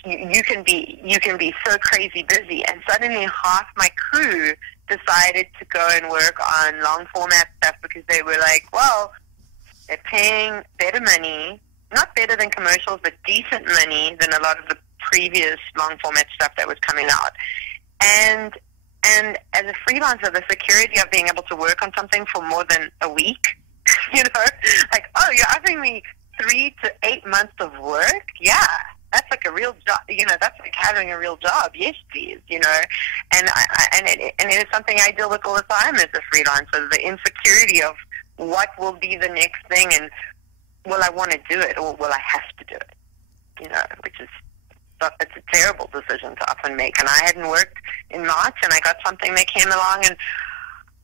you can be so crazy busy, and suddenly half my crew decided to go and work on long format stuff because they were like, well, they're paying better money, not better than commercials, but decent money than a lot of the previous long format stuff that was coming out. And as a freelancer, the security of being able to work on something for more than a week, like, oh, you're offering me 3 to 8 months of work? Yeah, that's like a real job. That's like having a real job. Yes, please. And it is something I deal with all the time as a freelancer. The insecurity of what will be the next thing, and will I want to do it, or will I have to do it? Which is, it's a terrible decision to often make. And I hadn't worked in March, and I got something that came along, and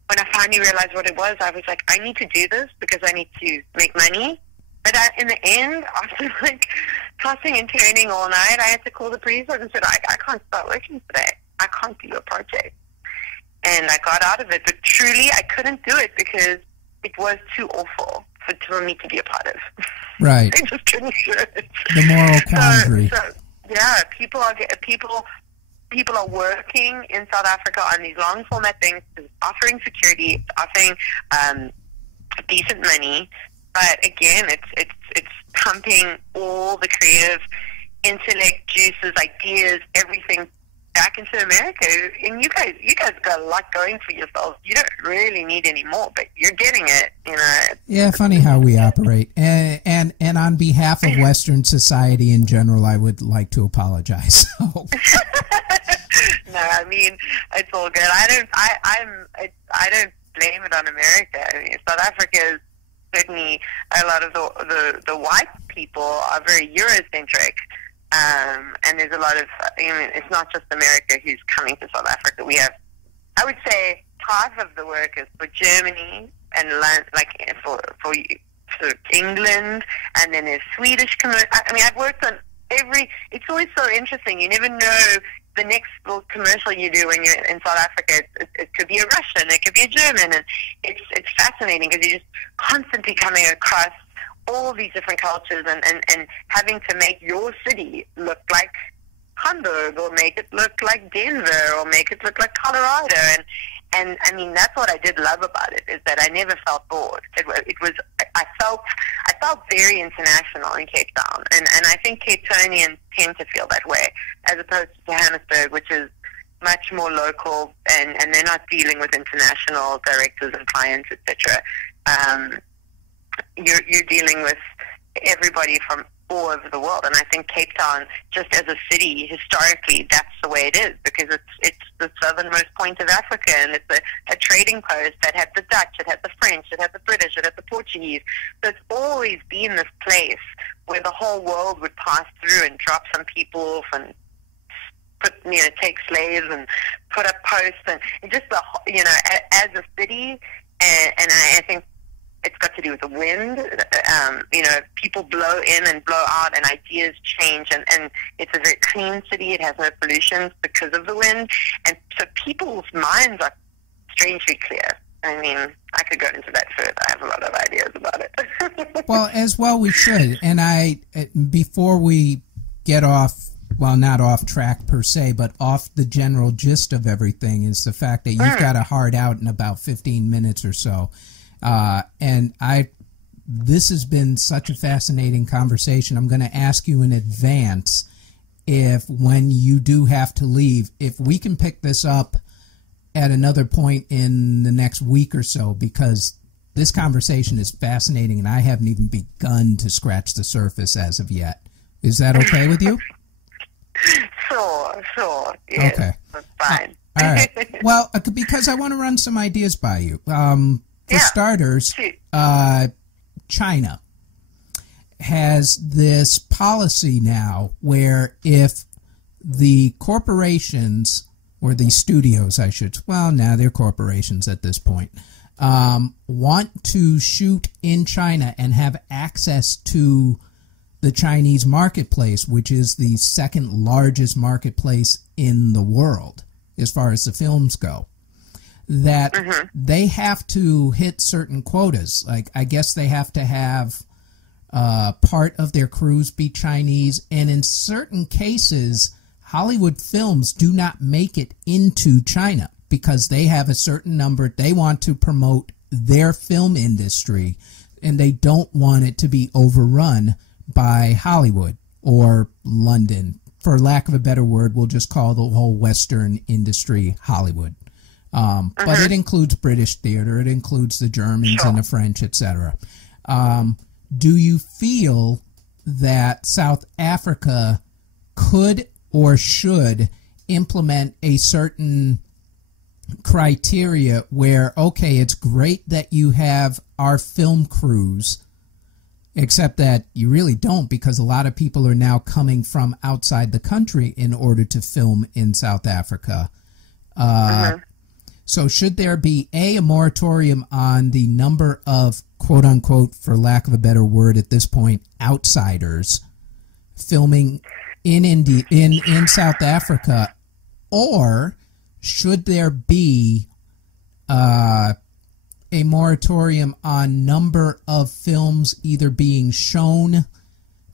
when I finally realized what it was, I was like, I need to do this because I need to make money. But in the end, after like tossing and turning all night, I had to call the police and said, I can't start working today. I can't do your project. And I got out of it. But truly, I couldn't do it because it was too awful for me to be a part of. Right. I just couldn't do it. The moral quandary. People are working in South Africa on these long format things, offering security, offering decent money. But again, it's pumping all the creative intellect, juices, ideas, everything back into America. And you guys got a lot going for yourselves. You don't really need any more, but you're getting it. Yeah, funny how we operate. And on behalf of Western society in general, I would like to apologize. No, it's all good. I don't blame it on America. South Africa is certainly, a lot of the white people are very Eurocentric, and there's a lot of, it's not just America who's coming to South Africa. We have, I would say, half of the work is for Germany and for England, and then there's Swedish. I've worked on it's always so interesting. You never know the next little commercial you do when you're in South Africa, it could be a Russian, it could be a German, and it's fascinating because you're just constantly coming across all these different cultures and having to make your city look like Hamburg, or make it look like Denver, or make it look like Colorado, and I mean, that's what I did love about it, is that I never felt bored. It was I felt very international in Cape Town, and I think Cape Townians tend to feel that way, as opposed to Johannesburg, which is much more local, and they're not dealing with international directors and clients, etc. You're dealing with everybody from all over the world, and I think Cape Town, just as a city, historically, that's the way it is, because it's the southernmost point of Africa, and it's a trading post that had the Dutch, it had the French, it had the British, it had the Portuguese. So it's always been this place where the whole world would pass through and drop some people off and take slaves and put up posts, and just as a city, and I think it's got to do with the wind. People blow in and blow out, and ideas change, and it's a very clean city. It has no pollution because of the wind, and so people's minds are strangely clear. I mean, I could go into that further. I have a lot of ideas about it. Well, as well we should. And before we get off, well, not off track per se, but off the general gist of everything, is the fact that you've got a hard out in about 15 minutes or so. This has been such a fascinating conversation. I'm going to ask you in advance, if when you do have to leave, if we can pick this up at another point in the next week or so, because this conversation is fascinating and I haven't even begun to scratch the surface as of yet. Is that okay with you? Sure. Yes, okay. That's fine. All right. Well, because I want to run some ideas by you. For starters, China has this policy now where if the corporations, or the studios, they're corporations at this point, want to shoot in China and have access to the Chinese marketplace, which is the second largest marketplace in the world as far as the films go, that they have to hit certain quotas. Like, I guess they have to have part of their crews be Chinese, and in certain cases, Hollywood films do not make it into China because they have a certain number. They want to promote their film industry, and they don't want it to be overrun by Hollywood or London. For lack of a better word, we'll just call the whole Western industry Hollywood. But it includes British theater, it includes the Germans and the French, etc. Do you feel that South Africa could or should implement a certain criteria where, okay, it's great that you have our film crews, except that you really don't, because a lot of people are now coming from outside the country in order to film in South Africa. So should there be a moratorium on the number of, quote unquote, for lack of a better word at this point, outsiders filming in South Africa, or should there be a moratorium on number of films either being shown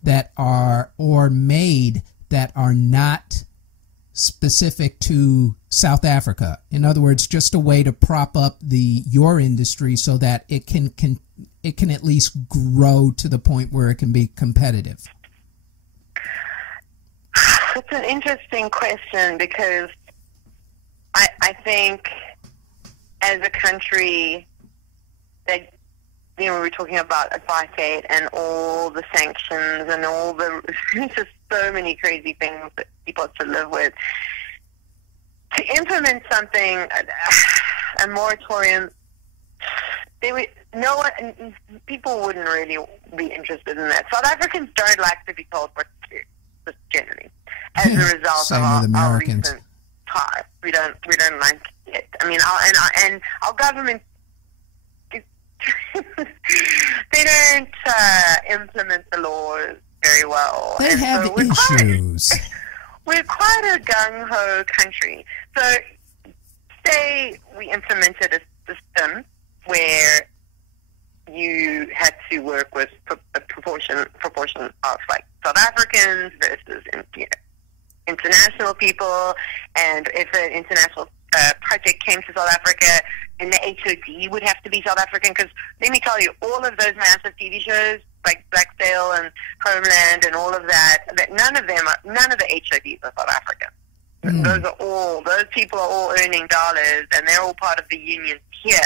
that are, or made that are not specific to South Africa? In other words, just a way to prop up your industry so that it can at least grow to the point where it can be competitive. It's an interesting question, because I think as a country that, we're talking about apartheid and all the sanctions and all the just so many crazy things that people have to live with. To implement something, a moratorium, people wouldn't really be interested in that. South Africans don't like to be told what to do, just generally, as a result of our recent past. We don't like it. I mean, our government, they don't implement the laws very well. They have issues. we're quite a gung-ho country. So say we implemented a system where you had to work with a proportion of like South Africans versus international people, and if an international project came to South Africa, then the HOD would have to be South African, because let me tell you, all of those massive TV shows like Black Sail and Homeland and all of that none of the HODs are South African. Those people are all earning dollars, and they're all part of the unions here.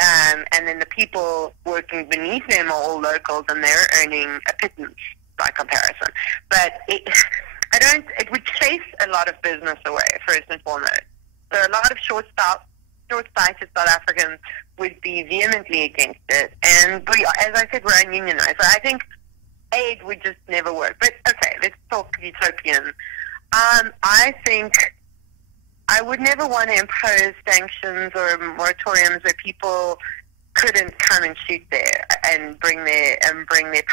And then the people working beneath them are all locals, and they're earning a pittance by comparison. But it would chase a lot of business away, first and foremost. So a lot of short-sighted South Africans would be vehemently against it. And as I said, we're ununionized. So I think aid would just never work. But okay, let's talk utopian. I think I would never want to impose sanctions or moratoriums where people couldn't come and shoot there and bring their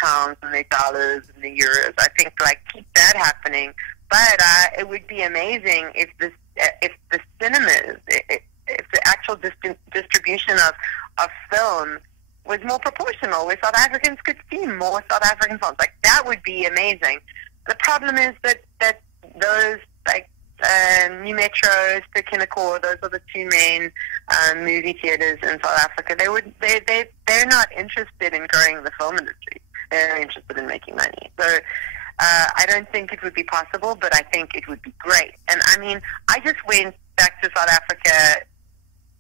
pounds and their dollars and their euros. I think keep that happening. But it would be amazing if the cinemas, if the actual distribution of film was more proportional, where South Africans could see more South African films. That would be amazing. The problem is that those New Metros, Pekinakor, those are the two main movie theaters in South Africa. They're not interested in growing the film industry. They're interested in making money. So I don't think it would be possible, but I think it would be great. And I mean, I just went back to South Africa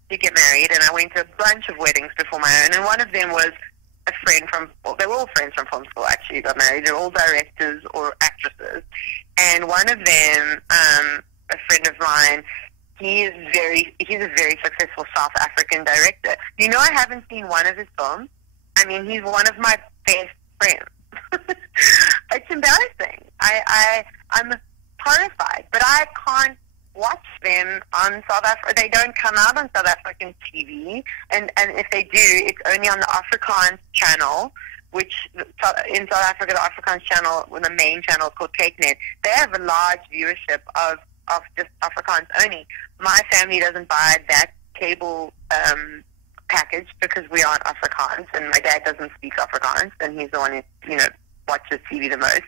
to get married, and I went to a bunch of weddings before my own, and one of them was a friend they were all friends from film school, actually, who got married. They're all directors or actresses. And one of them, a friend of mine, he's a very successful South African director. I haven't seen one of his films. I mean, he's one of my best friends. It's embarrassing. I'm horrified, but I can't watch them on South Africa. They don't come out on South African TV, and if they do, it's only on the Afrikaans channel, which in South Africa, the Afrikaans channel, the main channel is called KykNet. They have a large viewership of just Afrikaans only. My family doesn't buy that cable package because we aren't Afrikaans, and my dad doesn't speak Afrikaans, and he's the one who watches TV the most.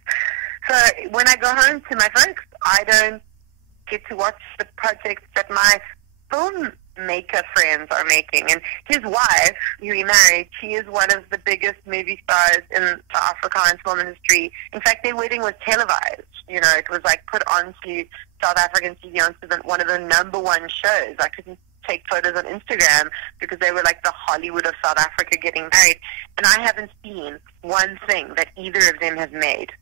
So when I go home to my folks, I don't get to watch the projects that my filmmaker friends are making. And his wife, who he married, she is one of the biggest movie stars in the Afrikaans film industry. In fact, their wedding was televised. It was put onto South African TV, onto one of the #1 shows. I couldn't take photos on Instagram because they were the Hollywood of South Africa getting married. And I haven't seen one thing that either of them have made.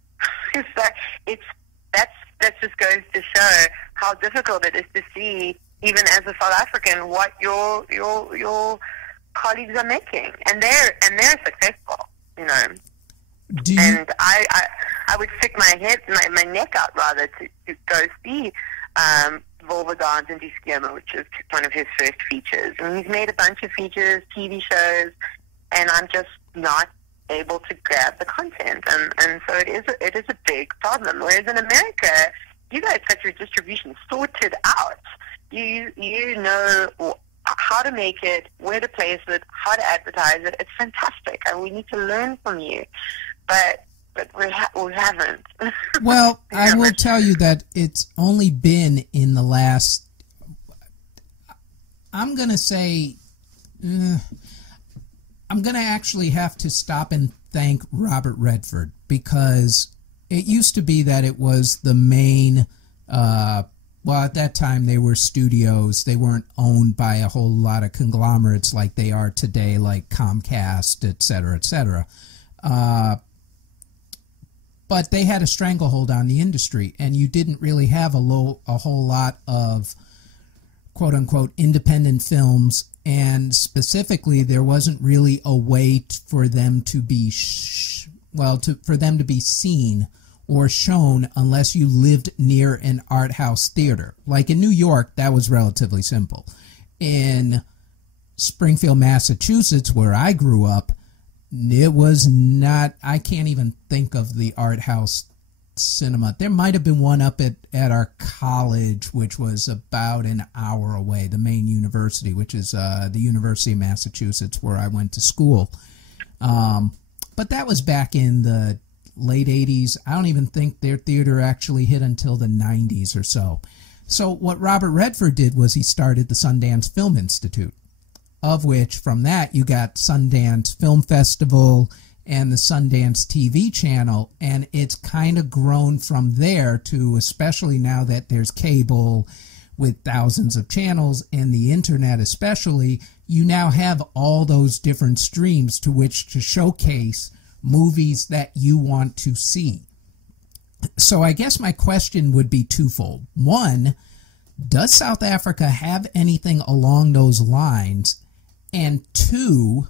That just goes to show how difficult it is to see, even as a South African, what your colleagues are making, and they're successful. And I would stick my neck out rather to go see Volverdans and Die Skema, which is one of his first features. And he's made a bunch of features, TV shows, and I'm just not able to grab the content, and so it is a big problem. Whereas in America, you guys got your distribution sorted out. You know how to make it, where to place it, how to advertise it. It's fantastic, and we need to learn from you. But we haven't. Well, I will tell you that it's only been in the last, I'm going to say, I'm going to actually have to stop and thank Robert Redford, because it used to be that it was the main, well, at that time they were studios. They weren't owned by a whole lot of conglomerates like they are today, like Comcast, et cetera, et cetera. But they had a stranglehold on the industry, and you didn't really have a whole lot of quote-unquote independent films, and specifically there wasn't really a way for them to be for them to be seen or shown unless you lived near an art house theater. Like in New York, that was relatively simple. In Springfield, Massachusetts, where I grew up, it was not, I can't even think of the art house cinema. There might have been one up at our college, which was about an hour away, the main university, which is the University of Massachusetts, where I went to school. But that was back in the late 80s. I don't even think their theater actually hit until the 90s or so. So what Robert Redford did was he started the Sundance Film Institute, of which from that you got Sundance Film Festival and the Sundance TV channel, and it's kind of grown from there to, especially now that there's cable with thousands of channels and the internet especially, you now have all those different streams to which to showcase movies that you want to see. So I guess my question would be twofold. One, does South Africa have anything along those lines? And two,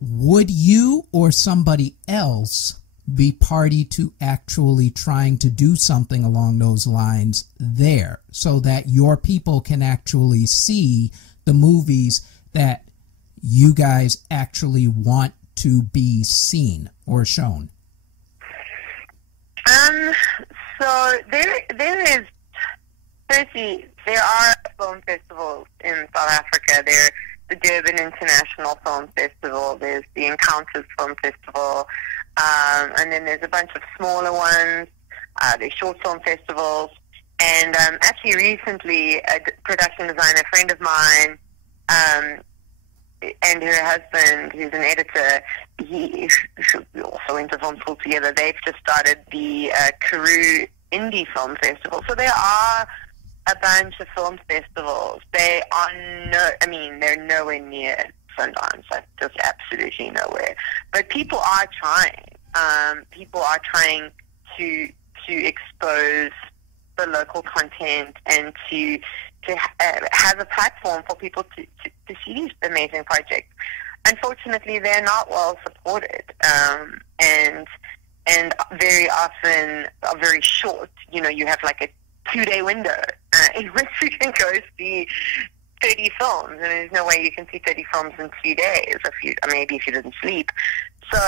would you or somebody else be party to actually trying to do something along those lines there so that your people can actually see the movies that you guys actually want to be seen or shown? So there is, firstly, there are film festivals in South Africa. There's the Durban International Film Festival, there's the Encounters Film Festival, and then there's a bunch of smaller ones. There's short film festivals. And actually recently, a production designer friend of mine and her husband, who's an editor, we also went to film school together. They've just started the Karoo Indie Film Festival. So there are a bunch of film festivals. They are they're nowhere near Sundance, like just absolutely nowhere. But people are trying. People are trying to expose the local content and to have a platform for people to see these amazing projects. Unfortunately, they're not well supported, and very often are very short. You know, you have like a 2-day window in which you can go see 30 films, and there's no way you can see 30 films in 2 days, maybe if you didn't sleep. So,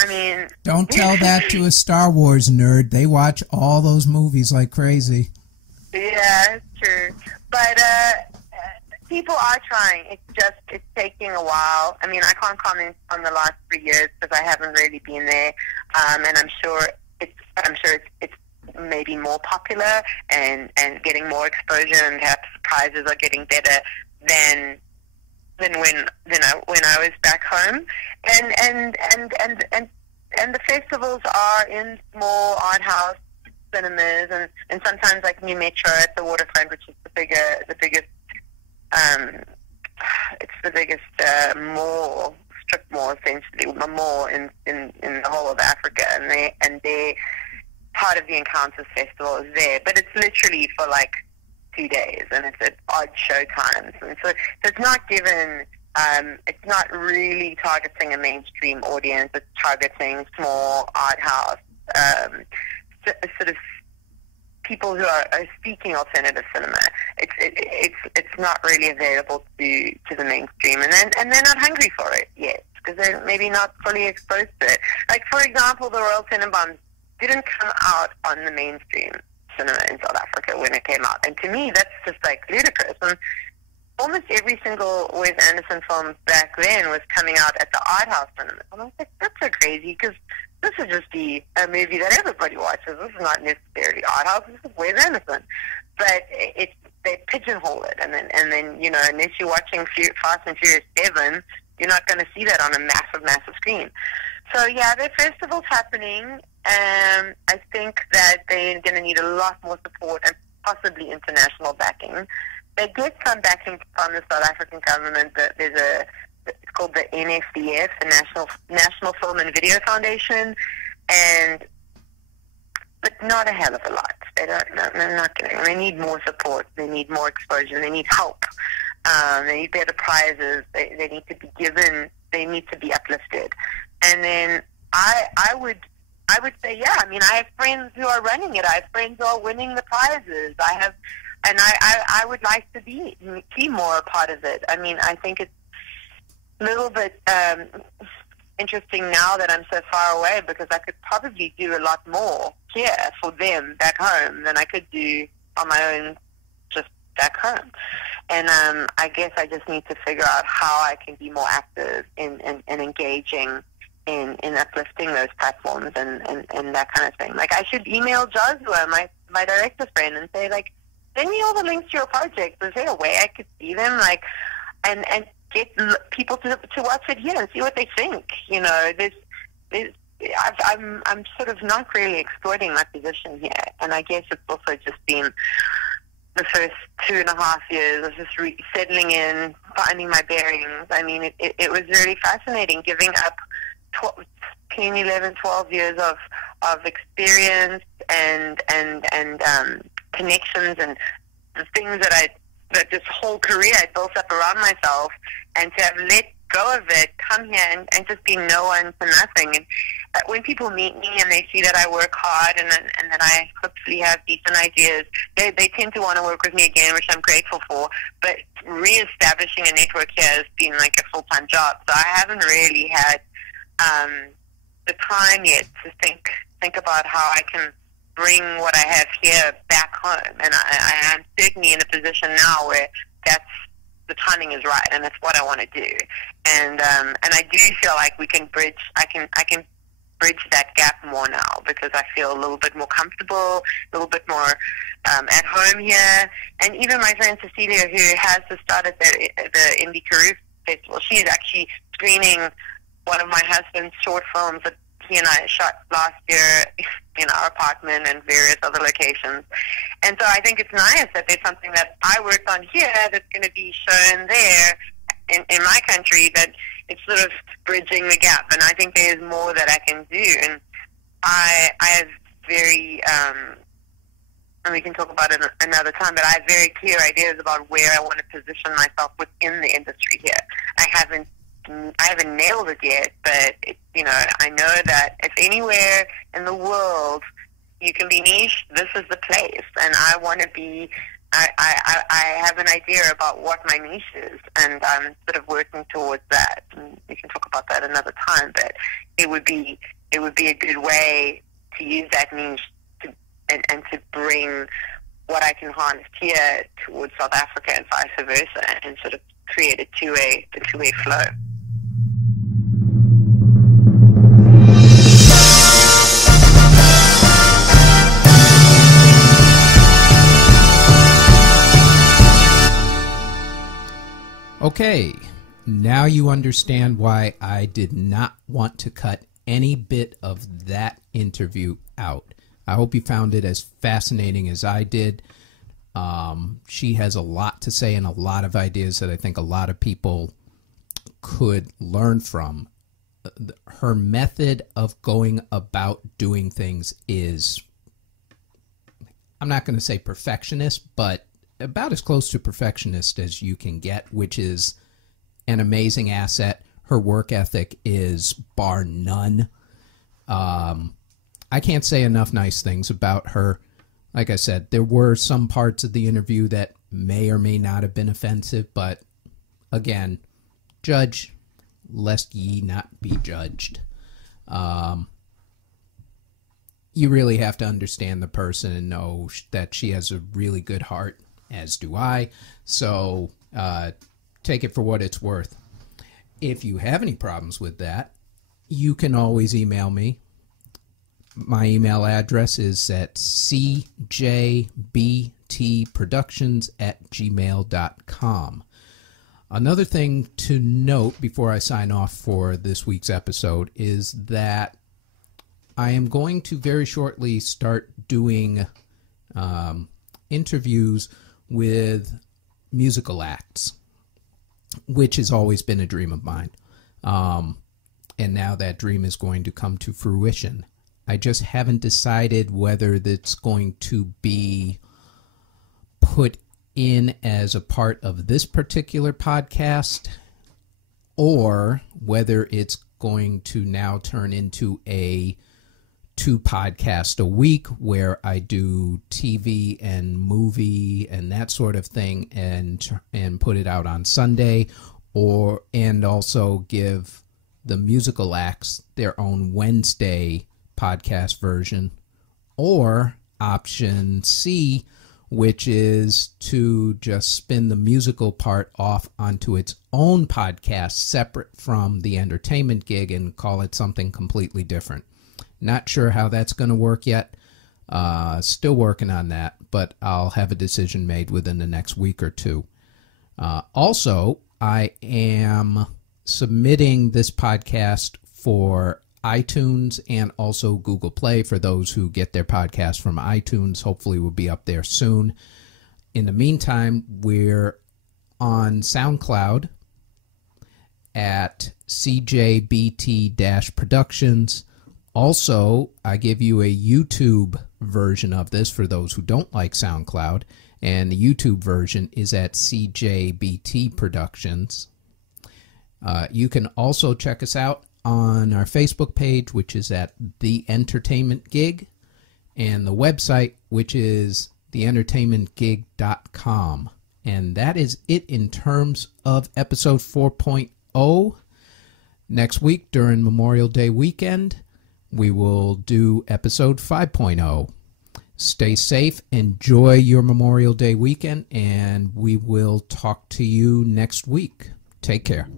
I mean... Don't tell that to a Star Wars nerd. They watch all those movies like crazy. Yeah, it's true. But people are trying. It's taking a while. I mean, I can't comment on the last 3 years because I haven't really been there. And I'm sure it's maybe more popular and getting more exposure, and perhaps prizes are getting better than when I was back home. And the festivals are in small art house cinemas, and sometimes like New Metro at the waterfront, which is the biggest mall, strip mall essentially, a mall in the whole of Africa, and they part of the Encounters Festival is there, but it's literally for like 2 days, and it's at odd show times, and so it's not given. It's not really targeting a mainstream audience. It's targeting small art house, sort of people who are seeking alternative cinema. It's not really available to the mainstream, and they're not hungry for it yet because they're maybe not fully exposed to it. Like, for example, the Royal Tenenbaums didn't come out on the mainstream cinema in South Africa when it came out, and to me that's just like ludicrous. And almost every single Wes Anderson film back then was coming out at the art house cinema. And I was like, that's so crazy, because this would just be a movie that everybody watches. This is not necessarily art house. This is Wes Anderson. But they pigeonhole it, and then you know, unless you're watching Fast and Furious 7, you're not going to see that on a massive screen. So yeah, there are festivals happening. I think that they're going to need a lot more support and possibly international backing. They get some backing from the South African government. It's called the NFVF, the National Film and Video Foundation, but not a hell of a lot. They're not getting. They need more support. They need more exposure. They need help. They need better prizes. They need to be given. They need to be uplifted. And then I would say, yeah. I mean, I have friends who are running it. I have friends who are winning the prizes. I would like to be more a part of it. I mean, I think it's a little bit interesting now that I'm so far away, because I could probably do a lot more here for them back home than I could do on my own just back home. And I guess I just need to figure out how I can be more active in engaging in uplifting those platforms and that kind of thing. Like, I should email Joshua, my director's friend, and say, like, send me all the links to your project. Is there a way I could see them? Like, and get people to watch it here and see what they think. You know, I'm sort of not really exploiting my position here, and I guess it's also just been the first 2.5 years of just settling in, finding my bearings. I mean, it was really fascinating, giving up 10, 11, 12 years of experience and connections and the things that this whole career I built up around myself, and to have let go of it, come here and just be no one to nothing. And when people meet me and they see that I work hard and that I hopefully have decent ideas, they tend to want to work with me again, which I'm grateful for. But reestablishing a network here has been like a full-time job, so I haven't really had the time yet to think about how I can bring what I have here back home. And I am certainly in a position now where the timing is right, and that's what I want to do. And I do feel like we can bridge. I can bridge that gap more now, because I feel a little bit more comfortable, a little bit more at home here. And even my friend Cecilia, who has just started the Indie Karoo Festival, she is actually screening one of my husband's short films that he and I shot last year in our apartment and various other locations. And so I think it's nice that there's something that I worked on here that's going to be shown there in my country, that it's sort of bridging the gap. And I think there's more that I can do. And I have very, and we can talk about it another time, but I have very clear ideas about where I want to position myself within the industry here. I haven't nailed it yet, but I know that if anywhere in the world you can be niche, this is the place. And I want to be. I have an idea about what my niche is, and I'm sort of working towards that. And we can talk about that another time, but it would be a good way to use that niche and to bring what I can harness here towards South Africa and vice versa, and sort of create a two-way flow. Okay, now you understand why I did not want to cut any bit of that interview out. I hope you found it as fascinating as I did. She has a lot to say and a lot of ideas that I think a lot of people could learn from. Her method of going about doing things is, I'm not going to say perfectionist, but about as close to perfectionist as you can get, which is an amazing asset. Her work ethic is bar none. I can't say enough nice things about her. Like I said, there were some parts of the interview that may or may not have been offensive, but again, judge lest ye not be judged. You really have to understand the person and know that she has a really good heart, as do I. So take it for what it's worth. If you have any problems with that, you can always email me. My email address is at cjbtproductions@gmail.com. Another thing to note before I sign off for this week's episode is that I am going to very shortly start doing interviews with musical acts, which has always been a dream of mine. And now that dream is going to come to fruition. I just haven't decided whether that's going to be put in as a part of this particular podcast or whether it's going to now turn into a 2 podcast a week where I do TV and movie and that sort of thing and put it out on Sunday, and also give the musical acts their own Wednesday podcast version, or option C, which is to just spin the musical part off onto its own podcast separate from the entertainment gig and call it something completely different. Not sure how that's going to work yet. Still working on that, but I'll have a decision made within the next week or two. Also, I am submitting this podcast for iTunes and also Google Play for those who get their podcast from iTunes. Hopefully we'll be up there soon. In the meantime, we're on SoundCloud at CJBT-Productions. Also, I give you a YouTube version of this for those who don't like SoundCloud, and the YouTube version is at CJBT Productions. You can also check us out on our Facebook page, which is at The Entertainment Gig, and the website, which is theentertainmentgig.com. And that is it in terms of episode 4.0. Next week, during Memorial Day weekend, we will do episode 5.0. Stay safe, enjoy your Memorial Day weekend, and we will talk to you next week. Take care.